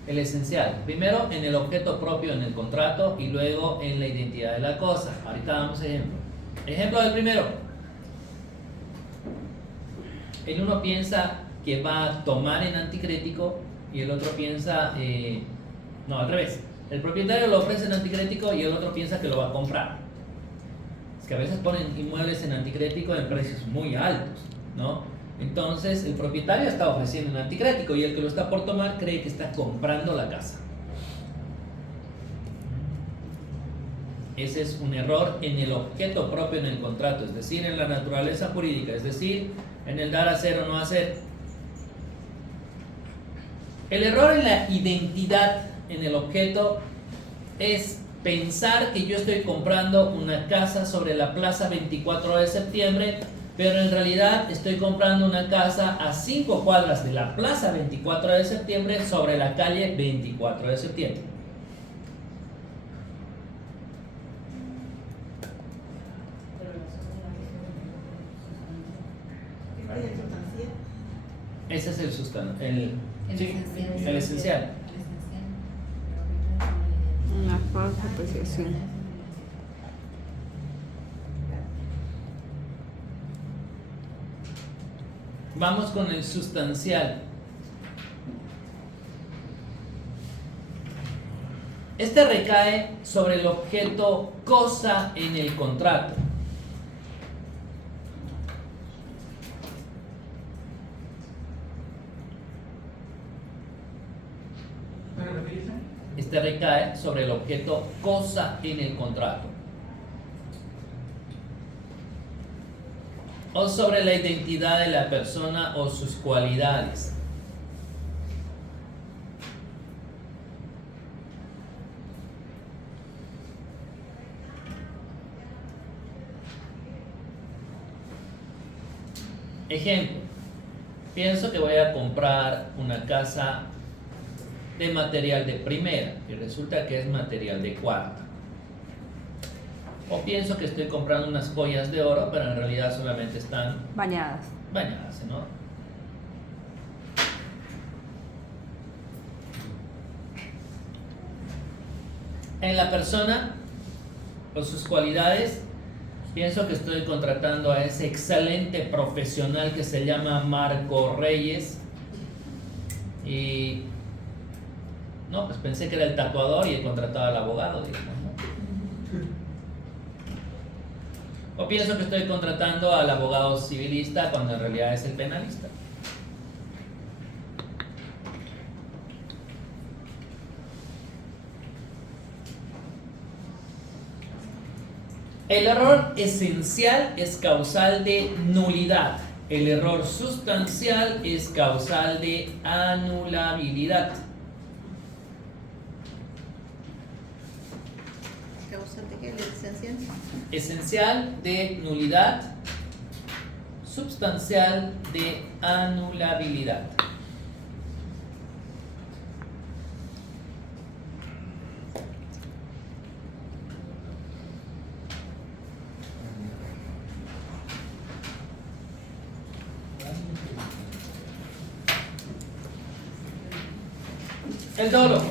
El esencial. Primero en el objeto propio en el contrato y luego en la identidad de la cosa. Ahorita damos ejemplo. Ejemplo del primero. El uno piensa que va a tomar en anticrético y el otro piensa, no, al revés. El propietario lo ofrece en anticrético y el otro piensa que lo va a comprar. Es que a veces ponen inmuebles en anticrético en precios muy altos, ¿no? Entonces el propietario está ofreciendo en anticrético y el que lo está por tomar cree que está comprando la casa. Ese es un error en el objeto propio en el contrato, es decir, en la naturaleza jurídica, es decir, en el dar, hacer o no hacer. El error en la identidad en el objeto es pensar que yo estoy comprando una casa sobre la plaza 24 de septiembre, pero en realidad estoy comprando una casa a 5 cuadras de la plaza 24 de septiembre sobre la calle 24 de septiembre. Ese es el sustancial, el esencial. Una falsa apreciación. Vamos con el sustancial. Este recae sobre el objeto cosa en el contrato. Este recae sobre el objeto cosa en el contrato. O sobre la identidad de la persona o sus cualidades. Ejemplo, pienso que voy a comprar una casa de material de primera y resulta que es material de cuarta. O pienso que estoy comprando unas joyas de oro, pero en realidad solamente están Bañadas. bañadas en oro. En la persona o sus cualidades, pienso que estoy contratando a ese excelente profesional que se llama Marco Reyes y no, pues pensé que era el tatuador y he contratado al abogado, digamos, ¿no? O pienso que estoy contratando al abogado civilista cuando en realidad es el penalista. El error esencial es causal de nulidad. El error sustancial es causal de anulabilidad. ¿Causal de qué? ¿La esencial? Esencial de nulidad, substancial de anulabilidad. El dolo.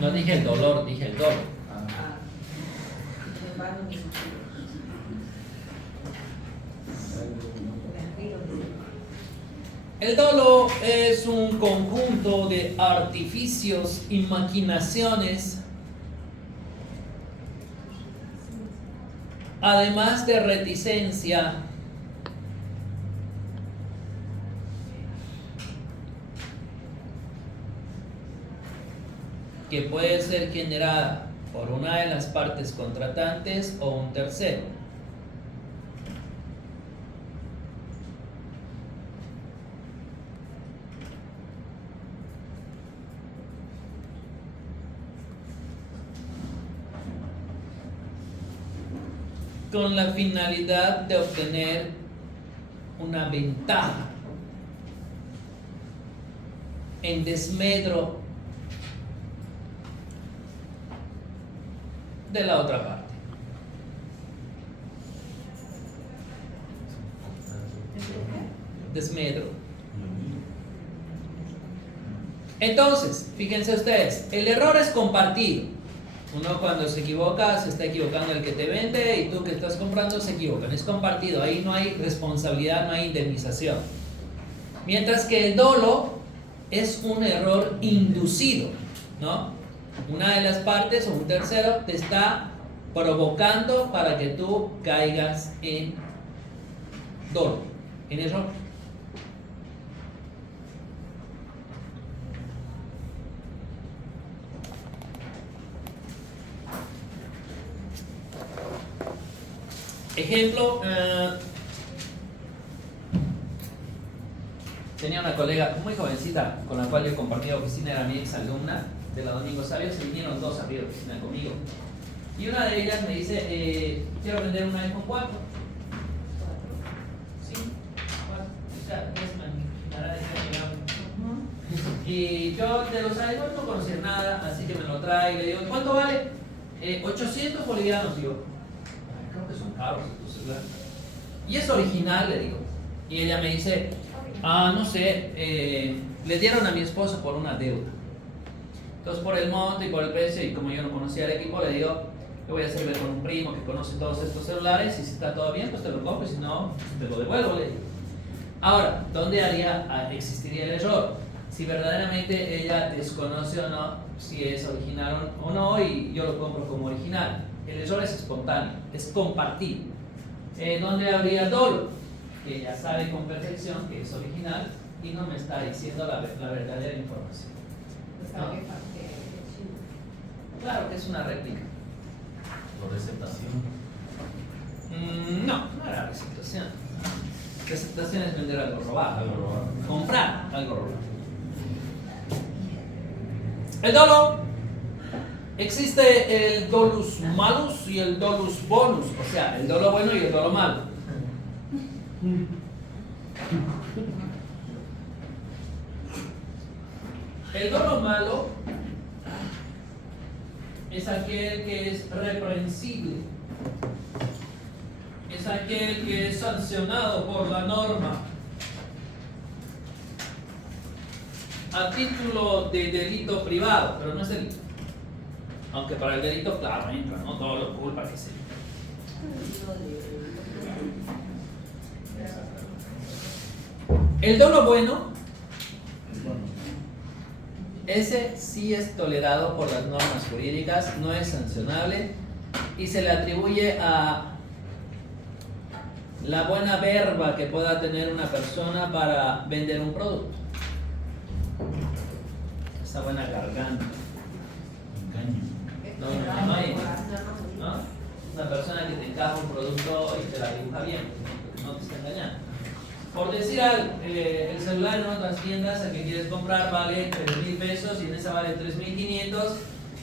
No dije el dolor, dije el dolo. El dolo es un conjunto de artificios y maquinaciones, además de reticencia, que puede ser generada por una de las partes contratantes o un tercero. Con la finalidad de obtener una ventaja en desmedro de la otra parte. desmedro. Entonces, fíjense ustedes, el error es compartido. Uno cuando se equivoca, se está equivocando el que te vende y tú que estás comprando se equivocan. Es compartido, ahí no hay responsabilidad, no hay indemnización. Mientras que el dolo es un error inducido, ¿no? Una de las partes o un tercero te está provocando para que tú caigas en dolo, en error. Ejemplo, tenía una colega muy jovencita con la cual yo compartía oficina, era mi ex alumna de la Domingo Sabio. Se vinieron dos a abrir oficina conmigo y una de ellas me dice, quiero vender un iPhone 4. Sí, 4. O sea, es manera de que y yo de los iPhones no conocía nada, así que me lo trae y le digo, ¿cuánto vale? 800 bolivianos, digo. Creo que son caros estos celulares. Y es original, le digo. Y ella me dice, no sé, le dieron a mi esposo por una deuda. Entonces por el monto y por el precio, y como yo no conocía el equipo, le digo, yo voy a hacer ver con un primo que conoce todos estos celulares, y si está todo bien, pues te lo compro, y si no, te lo devuelvo, le digo. Ahora, ¿dónde existiría el error? Si verdaderamente ella desconoce o no si es original o no, y yo lo compro como original. El error es espontáneo, es compartido. ¿Dónde habría dolo? Que ella sabe con perfección que es original y no me está diciendo la verdadera información. ¿No? Claro que es una réplica. Por receptación. No era receptación. Receptación es vender algo robado. Algo robado. Comprar algo robado. El dolo. Existe el dolus malus y el dolus bonus, o sea, el dolo bueno y el dolo malo. El dolo malo es aquel que es reprensible, es aquel que es sancionado por la norma a título de delito privado, pero no es delito. Aunque para el delito, claro, entra, ¿no? Todo lo culpa que sea. El dolo bueno, ese sí es tolerado por las normas jurídicas, no es sancionable y se le atribuye a la buena verba que pueda tener una persona para vender un producto. Esa buena garganta. Engaño. No hay, ¿no? Una persona que te encaja un producto y te la dibuja bien, no te está engañando. Por decir algo, el celular en otras tiendas al que quieres comprar vale 3,000 pesos y en esa vale 3,500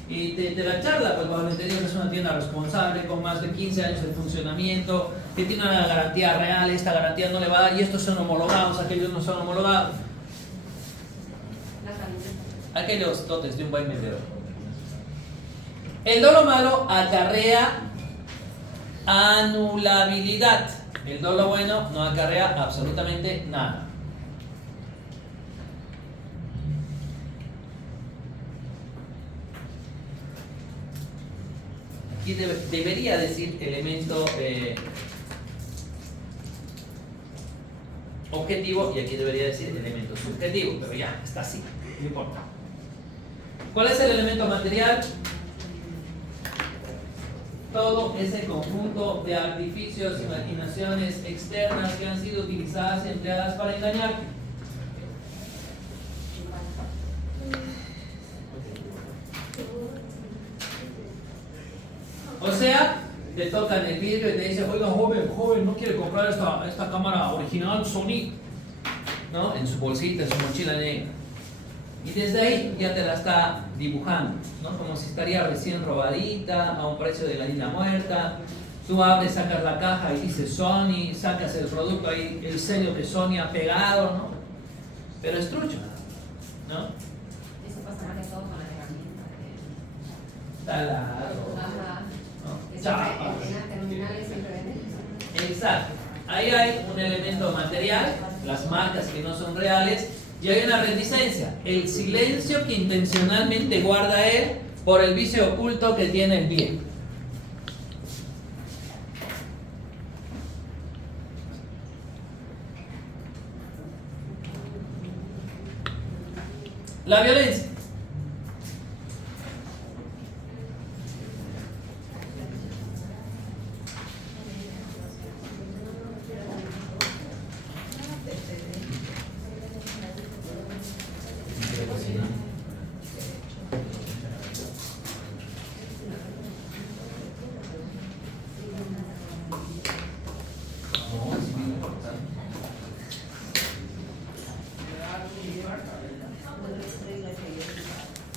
y te la charla, pues probablemente digo que es una tienda responsable con más de 15 años de funcionamiento, que tiene una garantía real, esta garantía no le va a dar y estos son homologados, aquellos no son homologados. Aquellos dotes de un buen vendedor. El dolo malo acarrea anulabilidad. El dolo bueno no acarrea absolutamente nada. Aquí debería decir elemento objetivo y aquí debería decir elemento subjetivo, pero ya, está así, no importa. ¿Cuál es el elemento material? Todo ese conjunto de artificios y maquinaciones externas que han sido utilizadas y empleadas para engañar. O sea, te tocan el vidrio y te dicen, oiga, joven, ¿no quiere comprar esta cámara original Sony? ¿No? En su bolsita, en su mochila negra. Y desde ahí ya te la está dibujando, ¿no? Como si estaría recién robadita, a un precio de gallina muerta. Tú abres, sacas la caja y dice Sony, sacas el producto ahí, el sello de Sony ha pegado, ¿no? Pero es trucho, ¿no? Eso pasa más que todo con las herramientas. Taladro, Ajá. ¿no? En Chapa. las terminales siempre venden eso. Exacto. Ahí hay un elemento material las marcas que no son reales, y hay una reticencia, el silencio que intencionalmente guarda él por el vicio oculto que tiene el bien. La violencia.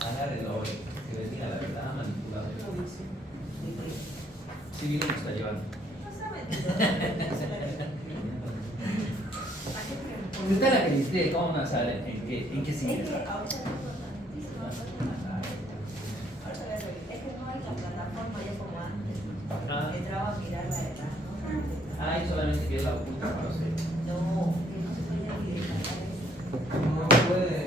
Agárrelo, que le diga la verdad, manipulado. Sí, bien lo está llevando. Usted es la que dice cómo no sabe en qué sigue. Es que ahora es importantísimo. Ahora es que no hay la plataforma ya como antes. Entraba a mirar la edad, ¿no? Ay, solamente que es la oculta para usted. No, que no se puede ni descargar eso. No puede,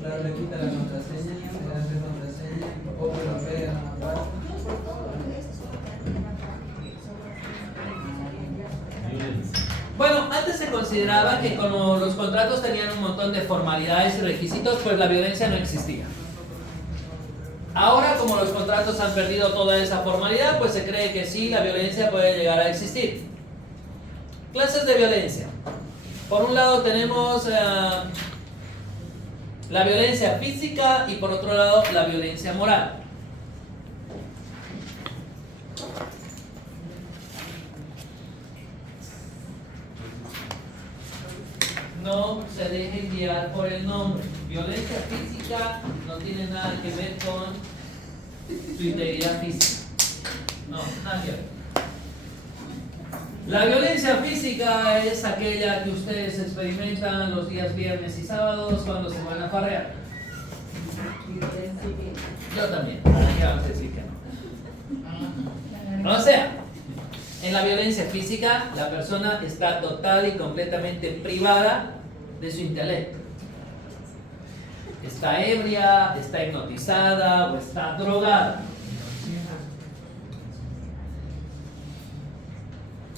claro, le quita la contraseña, le hace contraseña, o lo pega aparte. Bueno, antes se consideraba que como los contratos tenían un montón de formalidades y requisitos, pues la violencia no existía. Ahora, como los contratos han perdido toda esa formalidad, pues se cree que sí, la violencia puede llegar a existir. Clases de violencia. Por un lado tenemos la violencia física y por otro lado la violencia moral. No se dejen guiar por el nombre. Violencia física no tiene nada que ver con su integridad física. No, nada que ver. La violencia física es aquella que ustedes experimentan los días viernes y sábados cuando se van a farrear. Yo también. Aquí vamos a decir que no. O sea, en la violencia física, la persona está total y completamente privada de su intelecto. Está ebria, está hipnotizada o está drogada.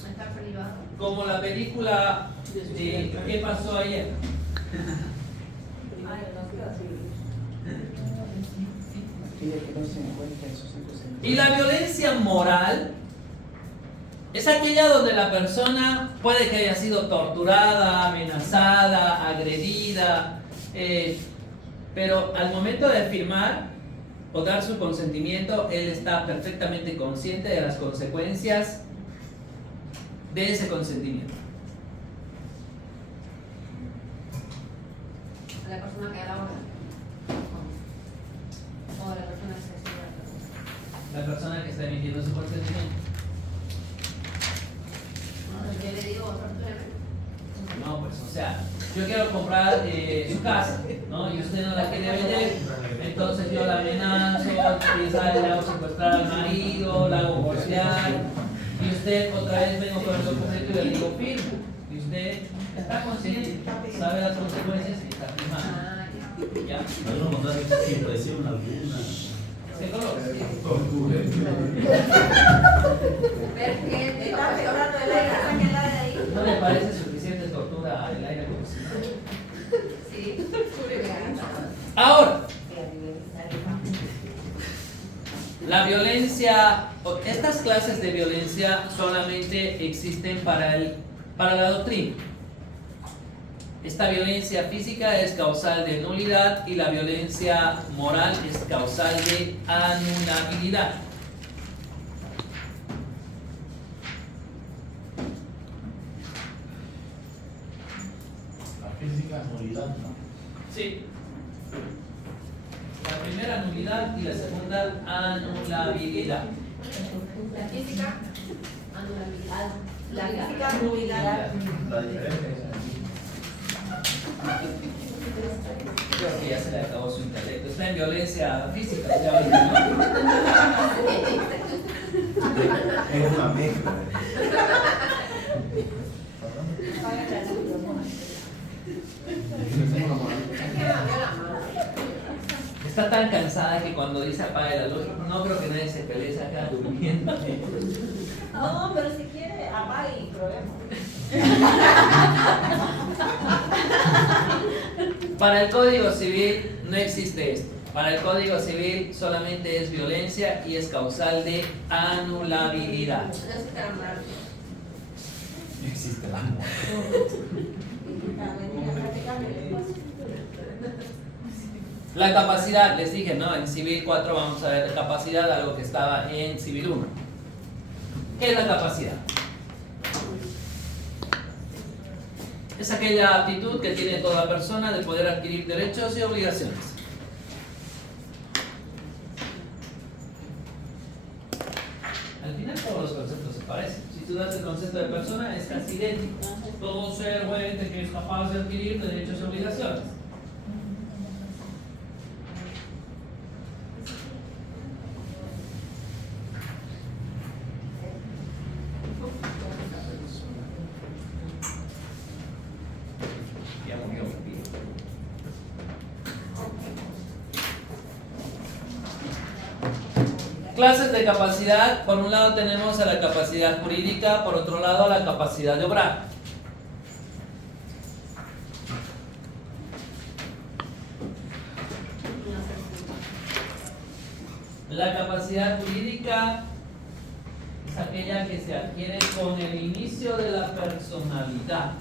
Está privado. Como la película de ¿Qué pasó ayer? Y la violencia moral es aquella donde la persona puede que haya sido torturada, amenazada, agredida, pero al momento de firmar o dar su consentimiento, él está perfectamente consciente de las consecuencias de ese consentimiento. La persona que da la hora. O la persona que se sube. La persona que está emitiendo su consentimiento. Yo le digo, tortúrame. No, pues, o sea, yo quiero comprar su casa, ¿no? Y usted no la quiere vender, entonces yo la amenazo, quizás le hago secuestrar al marido, la hago divorciar, y usted otra vez vengo con el documento y le digo firma. Y usted está consciente, sabe las consecuencias y está firmando. Ah, ya. ¿Ya? Algunos contratos sin presión alguna. ¿Se conoce? Ver que Está mejorando el aire, saque el aire ahí. ¿No le parece suficiente tortura al aire acondicionado? sí. Ahora, la violencia, estas clases de violencia solamente existen para la doctrina. Esta violencia física es causal de nulidad y la violencia moral es causal de anulabilidad. La física es nulidad, ¿no? Sí. La primera nulidad y la segunda anulabilidad. La física, anulabilidad. La física nulidad. La diferencia es Creo que ya se le acabó su intelecto. Está en violencia física, ya ahorita, ¿no? es una mezcla. Está tan cansada que cuando dice apague la luz, no creo que nadie se pelee, se acaba durmiendo. No, pero si quiere, apague y probemos. Para el Código Civil no existe esto. Para el Código Civil solamente es violencia y es causal de anulabilidad. No se calmar. No existe el amor. La capacidad, les dije, ¿no? En Civil 4 vamos a ver capacidad, algo que estaba en Civil 1. ¿Qué es la capacidad? Es aquella aptitud que tiene toda persona de poder adquirir derechos y obligaciones. Al final todos los conceptos se parecen. Si tú das el concepto de persona, es casi idéntico. Todo ser o ente que es capaz de adquirir derechos y obligaciones. Ya murió mi tío. Clases de capacidad. Por un lado tenemos a la capacidad jurídica, por otro lado a la capacidad de obrar. La capacidad jurídica es aquella que se adquiere con el inicio de la personalidad.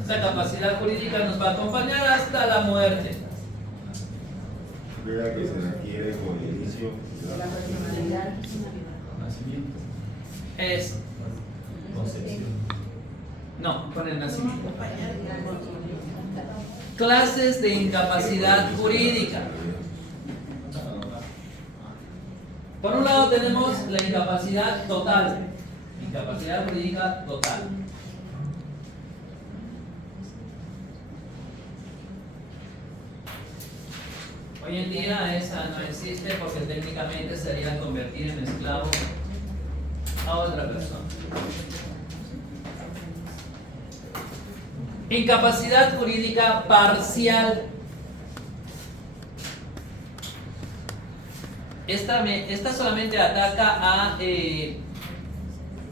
Esta capacidad jurídica nos va a acompañar hasta la muerte. Aquella que se requiere con el inicio de la personalidad. Nacimiento. Es. Concepción. No, con el nacimiento. Clases de incapacidad jurídica. Por un lado tenemos la incapacidad total. Incapacidad jurídica total. Hoy en día esa no existe porque técnicamente sería convertir en esclavo a otra persona. Incapacidad jurídica parcial. Esta solamente ataca a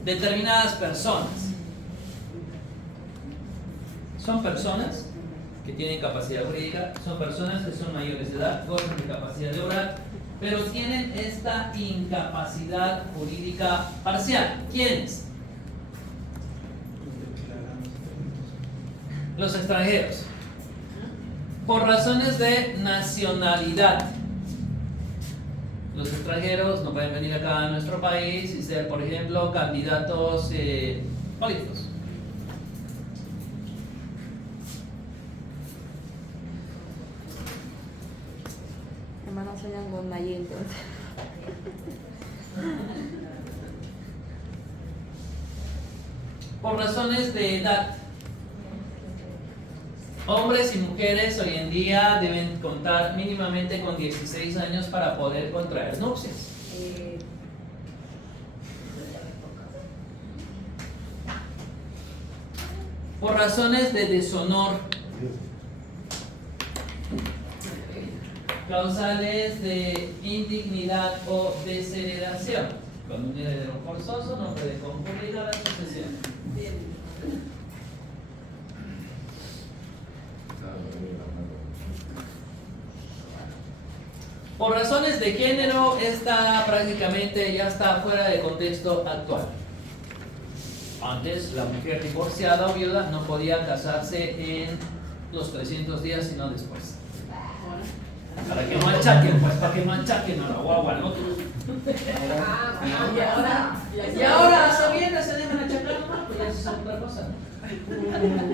determinadas personas. Son personas que tienen capacidad jurídica, son personas que son mayores de edad, gozan de capacidad de obrar, pero tienen esta incapacidad jurídica parcial. ¿Quiénes? Los extranjeros. Por razones de nacionalidad. Los extranjeros no pueden venir acá a nuestro país y ser, por ejemplo, candidatos políticos. Hermanos sueñan con Nayib, entonces. Por razones de edad. Hombres y mujeres hoy en día deben contar mínimamente con 16 años para poder contraer nupcias. Por razones de deshonor. Causales de indignidad o desheredación. Cuando un heredero forzoso no puede concurrir a la sucesión. Por razones de género, esta prácticamente ya está fuera de contexto actual. Antes, la mujer divorciada o viuda no podía casarse en los 300 días, sino después. Para que no achaquen, pues, para que no achaquen a la guagua, ¿no? Y ahora se viene, se dejan achacar, ¿no? Pues ya eso es otra cosa, ¿no?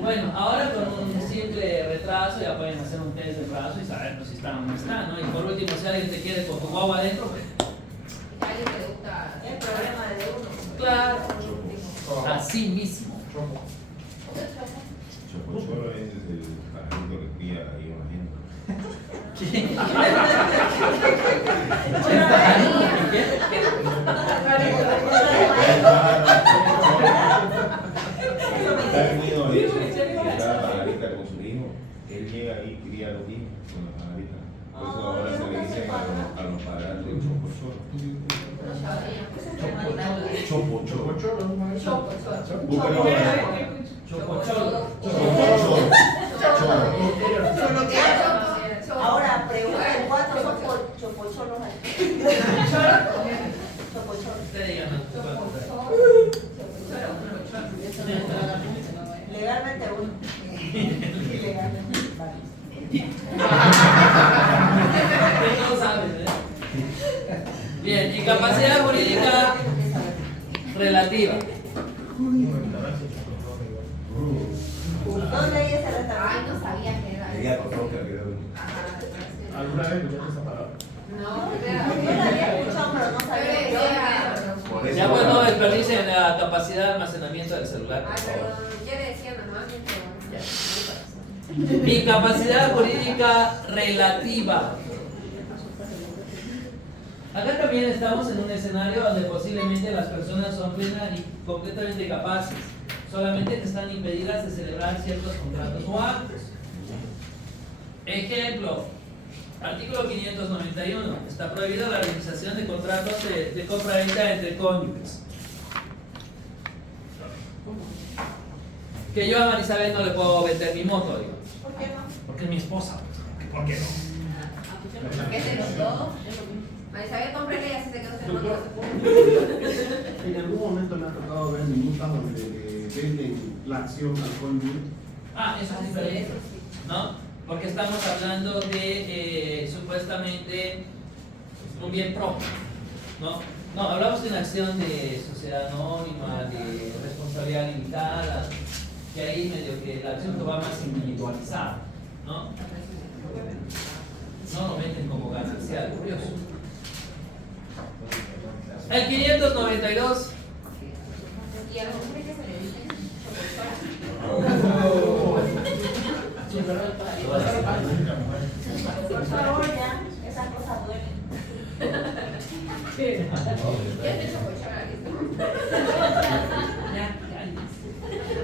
Bueno, ahora con un simple retraso ya pueden hacer un test de embarazo y saber pues, si está o no está, ¿no? Y por último, si alguien te quiere con tu guagua adentro, pues. Alguien que le gusta El problema de uno. Claro, así mismo. Chocochoro ese es el carrito que cría ahí en la gente. ¿Quién? Está venido él llega ahí y cría los hijos con la pajarita. Por eso ahora se le dice a los padres chopochoro. Chopochoro. Búscalo Chopocholo. Ahora pregunten cuántos son chopocholos aquí. Chopocholos. Usted dígame. Legalmente uno. Ilegalmente varios. Usted no sabe, ¿eh? Bien, incapacidad jurídica relativa. ¿Dónde hay ese Ay, restaurante? no sabía que era Ella eso. por que había ¿Alguna vez escuchaste esa palabra? No, Yo la había escuchado, pero no sabía que Por eso Ya pues no desperdicien la capacidad de almacenamiento del celular, Ay, por favor. perdón, yo le decía mamá que Incapacidad jurídica relativa. Acá también estamos en un escenario donde posiblemente las personas son plenas y completamente capaces, solamente que están impedidas de celebrar ciertos contratos o actos. Ejemplo, artículo 591, está prohibida la realización de contratos de compra-venta entre cónyuges. Que yo a Marisabel no le puedo vender mi moto, digo. ¿Por qué no? Porque es mi esposa. ¿Por qué no? ¿Qué se notó? Marisabel, cómprele y así se quedó sin moto. En algún momento me ha tocado ver minutas donde venden la acción al cónyuge. Ah, eso es diferente, ¿no? Porque estamos hablando de supuestamente un bien propio, ¿no? No, hablamos de una acción de sociedad anónima, de responsabilidad limitada, que ahí medio que la acción va más individualizada, ¿no? No lo meten como ganancial, curioso. El 592. Y a los hombres que se le dicen Por favor, ya, esas cosas duelen. yo estoy chocochora, ¿listo?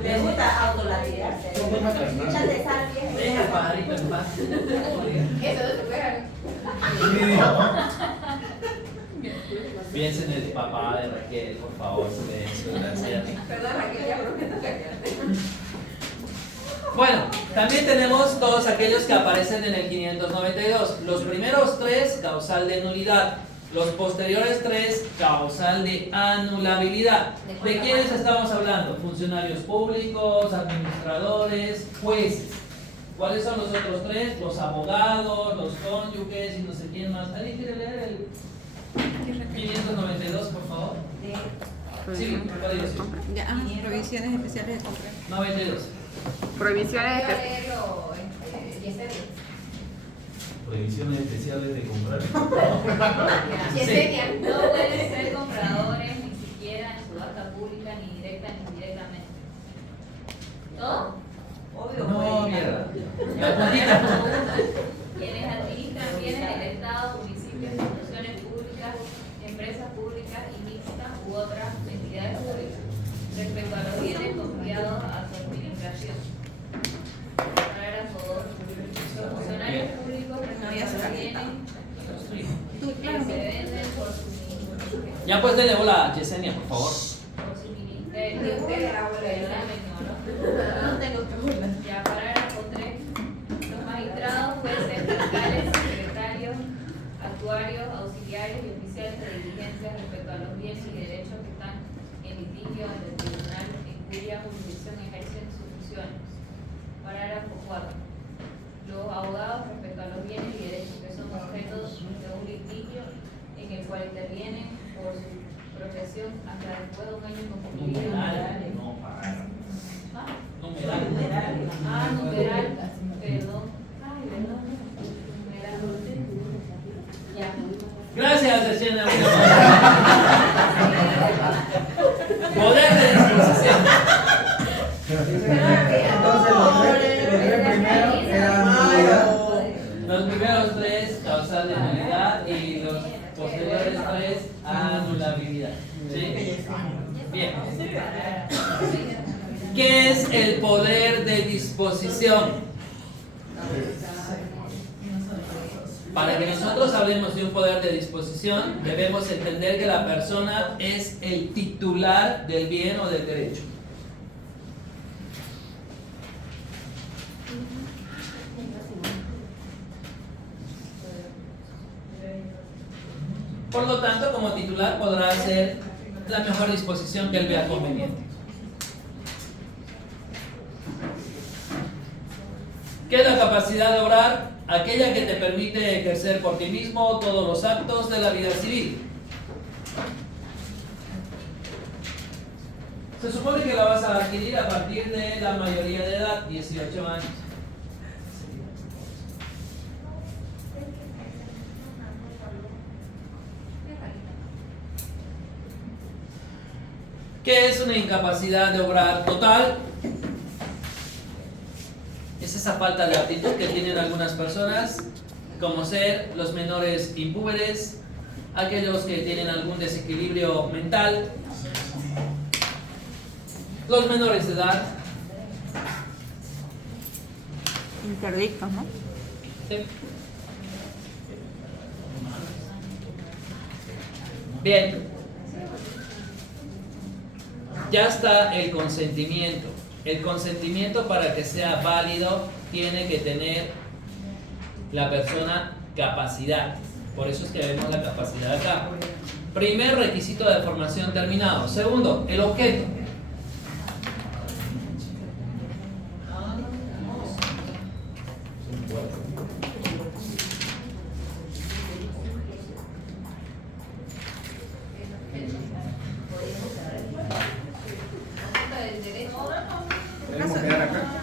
Me gusta autolatirarse. Échate sal, Deja el vieja. pajarito en paz. Eso no se puede. Piensen en el papá de Raquel, por favor, silencio, gracias. Perdón, Raquel, ya prometo que Bueno, también tenemos todos aquellos que aparecen en el 592. Los primeros tres, causal de nulidad. Los posteriores tres, causal de anulabilidad. ¿De quiénes estamos hablando? Funcionarios públicos, administradores, jueces. ¿Cuáles son los otros tres? Los abogados, los cónyuges y no sé quién más. ¿Alguien quiere leer el 592, por favor? Sí, código sí. Ya, provisiones especiales de compra. 92. Prohibiciones Voy a especiales. leerlo, Yesenia. Prohibiciones especiales de comprar. Yesenia. No pueden ser compradores ni siquiera en subasta pública, ni directa ni indirectamente. ¿Todo? Obvio, No, güey. mierda. La puntita. Quienes administran bienes del Estado, municipios, instituciones públicas, empresas públicas y mixtas u otras entidades públicas, respecto a los bienes confiados a su administración. Parágrafo 2. Los funcionarios públicos respecto a los bienes que se venden por su ministerio. Ya pues denle bola a Yesenia, por favor. Por su ministerio. De ustedes, la abuela. Perdóname, no. No tengo que burlar. Ya, parágrafo 3. Los magistrados, jueces, fiscales, secretarios, actuarios, auxiliares y oficiales de diligencia respecto a los bienes y derechos que están en litigio ante el tribunal en cuya jurisdicción ejercen sus funciones. Parágrafo 4. Los abogados respecto a los bienes y derechos que son objeto de un litigio en el cual intervienen por su profesión hasta después de un año concluido. Numeral, no parágrafo. Ah, Numeral. numeral, perdón. Ay, perdón. Numeral. Ya. Gracias, Yesenia. Poder de disposición. Entonces los tres primeros eran nulidad. Los primeros tres, causal de nulidad, y los posteriores tres, anulabilidad. ¿Sí? Bien. ¿Qué es el poder de disposición? Para que nosotros hablemos de un poder de disposición, debemos entender que la persona es el titular del bien o del derecho. Por lo tanto, como titular podrá hacer la mejor disposición que él vea conveniente. ¿Qué es la capacidad de obrar? Aquella que te permite ejercer por ti mismo todos los actos de la vida civil. Se supone que la vas a adquirir a partir de la mayoría de edad, 18 años. ¿Qué es una incapacidad de obrar total? Es esa falta de aptitud que tienen algunas personas, como ser los menores impúberes, aquellos que tienen algún desequilibrio mental, los menores de edad. Interdictos, ¿no? Sí. Bien. Ya está el consentimiento. El consentimiento, para que sea válido, tiene que tener la persona capacidad. Por eso es que vemos la capacidad acá. Primer requisito de formación terminado. Segundo, el objeto.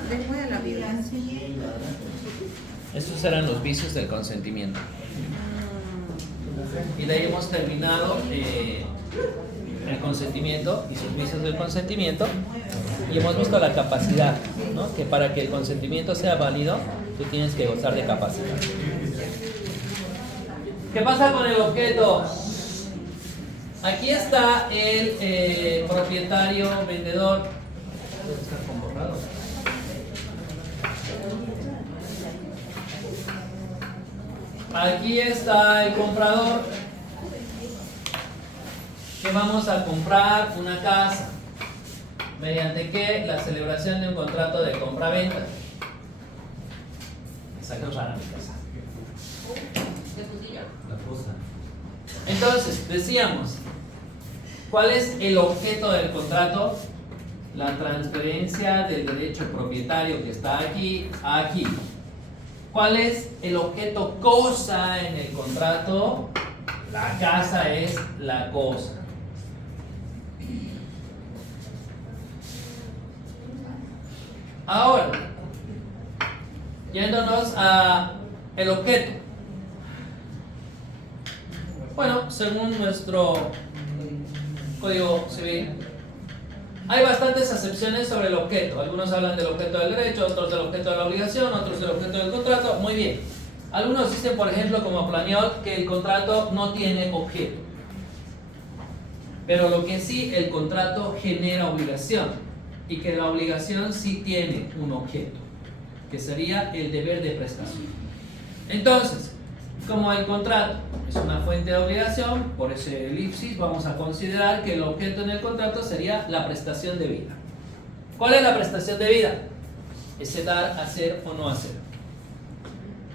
Después de la violencia. Estos eran los vicios del consentimiento. Y de ahí hemos terminado el consentimiento y sus vicios del consentimiento. Y hemos visto la capacidad, ¿no? Que para que el consentimiento sea válido, tú tienes que gozar de capacidad. ¿Qué pasa con el objeto? Aquí está el propietario, vendedor. Aquí está el comprador, que vamos a comprar una casa. ¿Mediante qué? La celebración de un contrato de compra-venta. Saca para mi casa. La cosa. Entonces, decíamos, ¿cuál es el objeto del contrato? La transferencia del derecho propietario que está aquí a aquí. ¿Cuál es el objeto cosa en el contrato? La casa es la cosa. Ahora, yéndonos a el objeto. Bueno, según nuestro Código Civil, hay bastantes acepciones sobre el objeto. Algunos hablan del objeto del derecho, otros del objeto de la obligación, otros del objeto del contrato. Muy bien. Algunos dicen, por ejemplo, como Planiot, que el contrato no tiene objeto. Pero lo que sí, el contrato genera obligación. Y que la obligación sí tiene un objeto, que sería el deber de prestación. Entonces, como el contrato es una fuente de obligación, por ese elipsis vamos a considerar que el objeto en el contrato sería la prestación debida. ¿Cuál es la prestación debida? Ese dar, hacer o no hacer.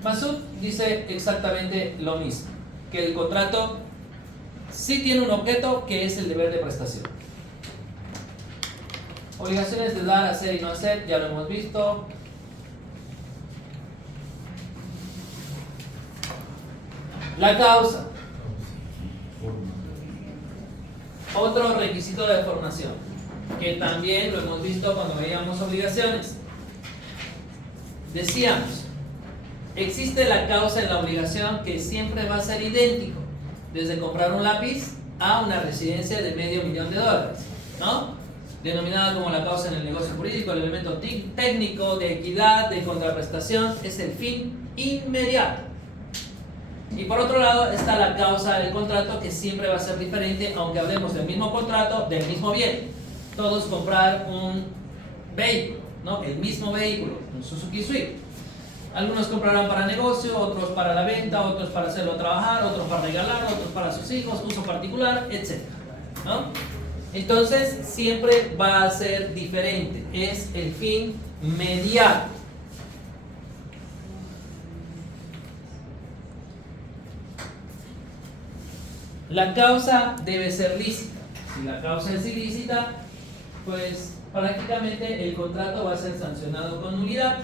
Masud dice exactamente lo mismo, que el contrato sí tiene un objeto, que es el deber de prestación. Obligaciones de dar, hacer y no hacer, ya lo hemos visto. La causa. Otro requisito de formación, que también lo hemos visto cuando veíamos obligaciones. Decíamos, existe la causa en la obligación que siempre va a ser idéntico, desde comprar un lápiz a una residencia de $500,000, ¿no? Denominada como la causa en el negocio jurídico, el elemento técnico de equidad, de contraprestación, es el fin inmediato. Y por otro lado está la causa del contrato, que siempre va a ser diferente, aunque hablemos del mismo contrato, del mismo bien. Todos comprar un vehículo, ¿no? El mismo vehículo, un Suzuki Swift. Algunos comprarán para negocio, otros para la venta, otros para hacerlo trabajar, otros para regalar, otros para sus hijos, uso particular, etc. ¿No? Entonces siempre va a ser diferente, es el fin mediato. La causa debe ser lícita. Si la causa es ilícita, pues prácticamente el contrato va a ser sancionado con nulidad.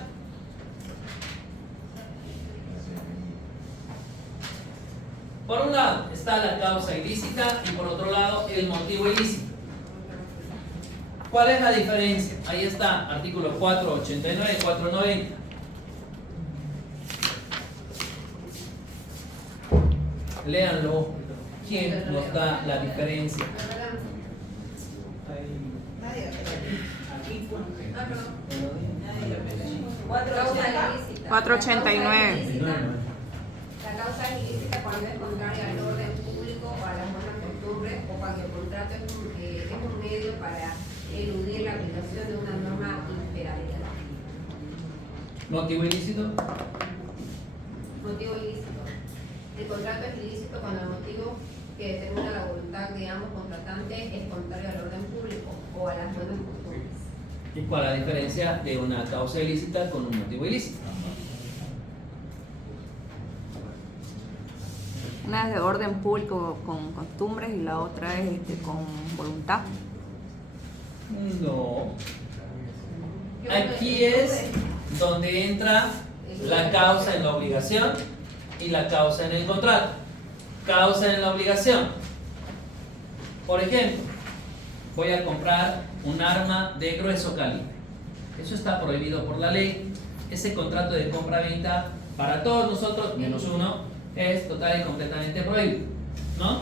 Por un lado está la causa ilícita y por otro lado el motivo ilícito. ¿Cuál es la diferencia? Ahí está, artículo 489 y 490. Léanlo. ¿Quién nos da la diferencia? Nadie lo peleó. Aquí, Ah, perdón. nadie lo peleó. Causa ilícita. 489. La causa es ilícita cuando es contraria al orden público o a las buenas costumbres o cuando el contrato es un medio para eludir la aplicación de una norma imperativa. ¿Motivo ilícito? Motivo ilícito. El contrato es ilícito cuando el motivo que determina la voluntad de ambos contratantes es contrario al orden público o a las buenas costumbres. ¿Y cuál es la diferencia de una causa ilícita con un motivo ilícito? Una es de orden público con costumbres y la otra es con voluntad. No. Aquí es donde entra la causa en la obligación y la causa en el contrato. Causa en la obligación. Por ejemplo, voy a comprar un arma de grueso calibre. Eso está prohibido por la ley. Ese contrato de compra-venta para todos nosotros, menos uno, es total y completamente prohibido, ¿no?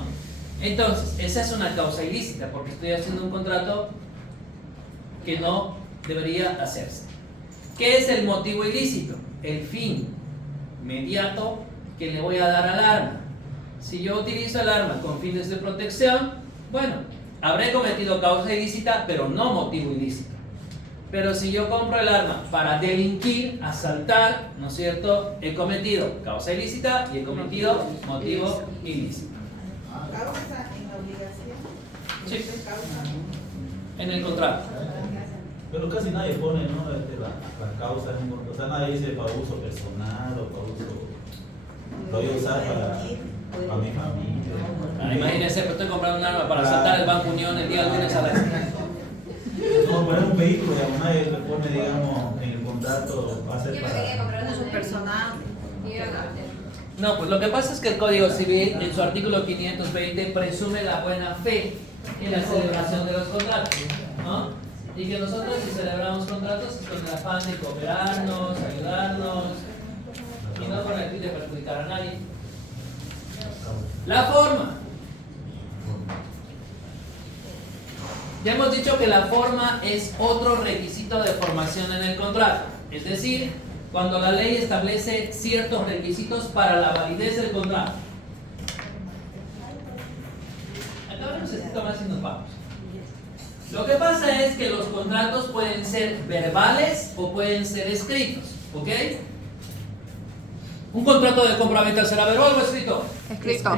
Entonces, esa es una causa ilícita porque estoy haciendo un contrato que no debería hacerse. ¿Qué es el motivo ilícito? El fin mediato que le voy a dar al arma. Si yo utilizo el arma con fines de protección, bueno, habré cometido causa ilícita, pero no motivo ilícito. Pero si yo compro el arma para delinquir, asaltar, ¿no es cierto? He cometido causa ilícita y he cometido motivo ilícito. Causa en la obligación. Sí. Causa. En el contrato. Pero casi nadie pone, ¿no? La causa, o sea, nadie dice para uso personal o para uso. Lo voy a usar para mi familia. Ahora, imagínense que estoy comprando un arma para asaltar el Banco Unión el día lunes a las 10. No, poner un vehículo, digamos, nadie le pone, digamos, en el contrato, va a ser Yo me quería para. comprar una Uso personal. y era una- No, pues lo que pasa es que el Código Civil, en su artículo 520, presume la buena fe en la celebración de los contratos, ¿no? Y que nosotros, si celebramos contratos, es con el afán de cooperarnos, ayudarnos, y no con el fin de perjudicar a nadie. La forma. Ya hemos dicho que la forma es otro requisito de formación en el contrato. Es decir, cuando la ley establece ciertos requisitos para la validez del contrato. Acá vemos esto más y nos vamos. Lo que pasa es que los contratos pueden ser verbales o pueden ser escritos. ¿Ok? ¿Un contrato de compra-venta será verbal o escrito? Escrito.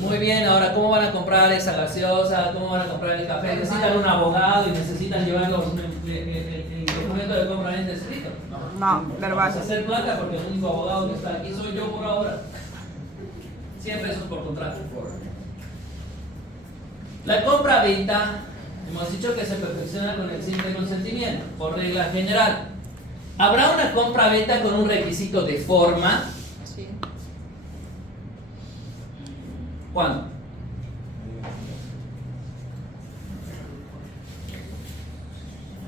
Muy bien, ahora ¿cómo van a comprar esa gaseosa? ¿Cómo van a comprar el café? ¿Necesitan un abogado y necesitan llevar el documento de compra-venta escrito? No, Vamos a verbal. hacer plata porque el único abogado que está aquí soy yo por ahora. 100 pesos por contrato. La compra-venta, hemos dicho que se perfecciona con el simple consentimiento, por regla general. ¿Habrá una compra-venta con un requisito de forma? Sí. ¿Cuándo?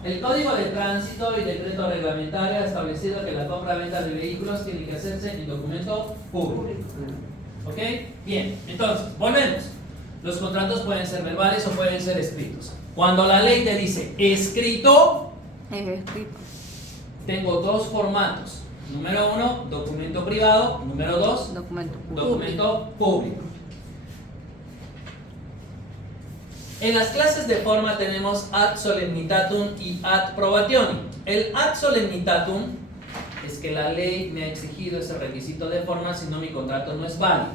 El Código de Tránsito y Decreto Reglamentario ha establecido que la compra-venta de vehículos tiene que hacerse en documento público. ¿Ok? Bien, entonces, volvemos. Los contratos pueden ser verbales o pueden ser escritos. Cuando la ley te dice escrito, Es escrito. tengo dos formatos. Número 1, documento privado. Número 2, Documento público. documento público. En las clases de forma tenemos ad solemnitatum y ad probationem. El ad solemnitatum es que la ley me ha exigido ese requisito de forma, si no mi contrato no es válido.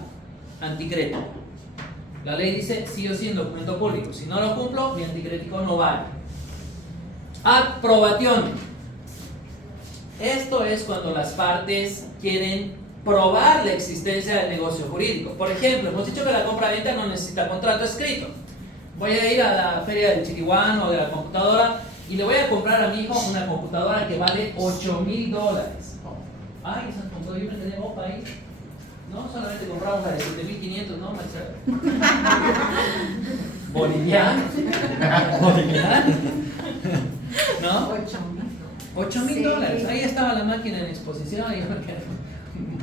Anticrético. La ley dice sí o sí en documento público. Si no lo cumplo, mi anticrético no vale. Aprobación. Esto es cuando las partes quieren probar la existencia del negocio jurídico. Por ejemplo, hemos dicho que la compra-venta no necesita contrato escrito. Voy a ir a la feria del Chiriguano o de la computadora y le voy a comprar a mi hijo una computadora que vale $8,000. Ay, esa computadora yo me quedé opa ahí. No, solamente compramos la de 7,500, ¿no, Marcelo? Boliviano. Boliviano. ¿No? $8,000. Ahí estaba la máquina en exposición. Y yo me quedé.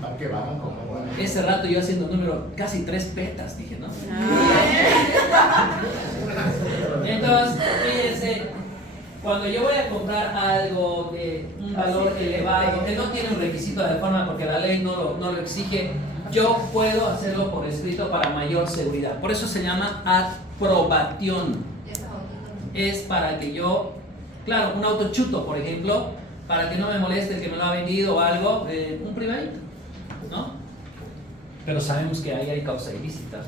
¿Para qué vamos? Ese rato yo haciendo número casi 3 petas, dije, ¿no? Entonces, fíjense, cuando yo voy a comprar algo de un valor elevado, que no tiene un requisito de forma porque la ley no lo exige, yo puedo hacerlo por escrito para mayor seguridad. Por eso se llama aprobación. Es para que yo, claro, un auto chuto, por ejemplo, para que no me moleste el que me lo ha vendido o algo, un primerito, ¿no? Pero sabemos que ahí hay causa ilícita,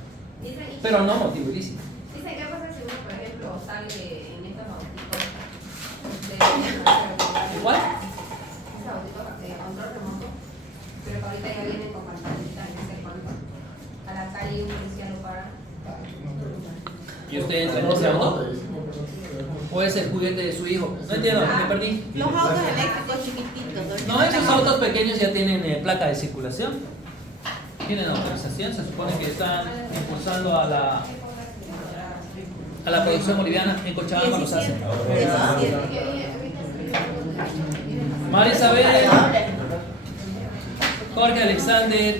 pero no motivo ilícito. Dice, ¿qué pasa si uno, por ejemplo, sale en estos autitos ¿Igual? Esos autitos de control remoto, pero que ahorita ya vienen con pantallita, no sé cuánto. A la calle un policía lo para. ¿Y usted entra en ese auto? ¿O es el juguete de su hijo? No entiendo, me perdí. Los autos eléctricos chiquititos. No, esos autos pequeños ya tienen placa de circulación. Tienen autorización, se supone que están impulsando a la producción boliviana. En Cochabamba los hacen. María Isabel, Jorge Alexander.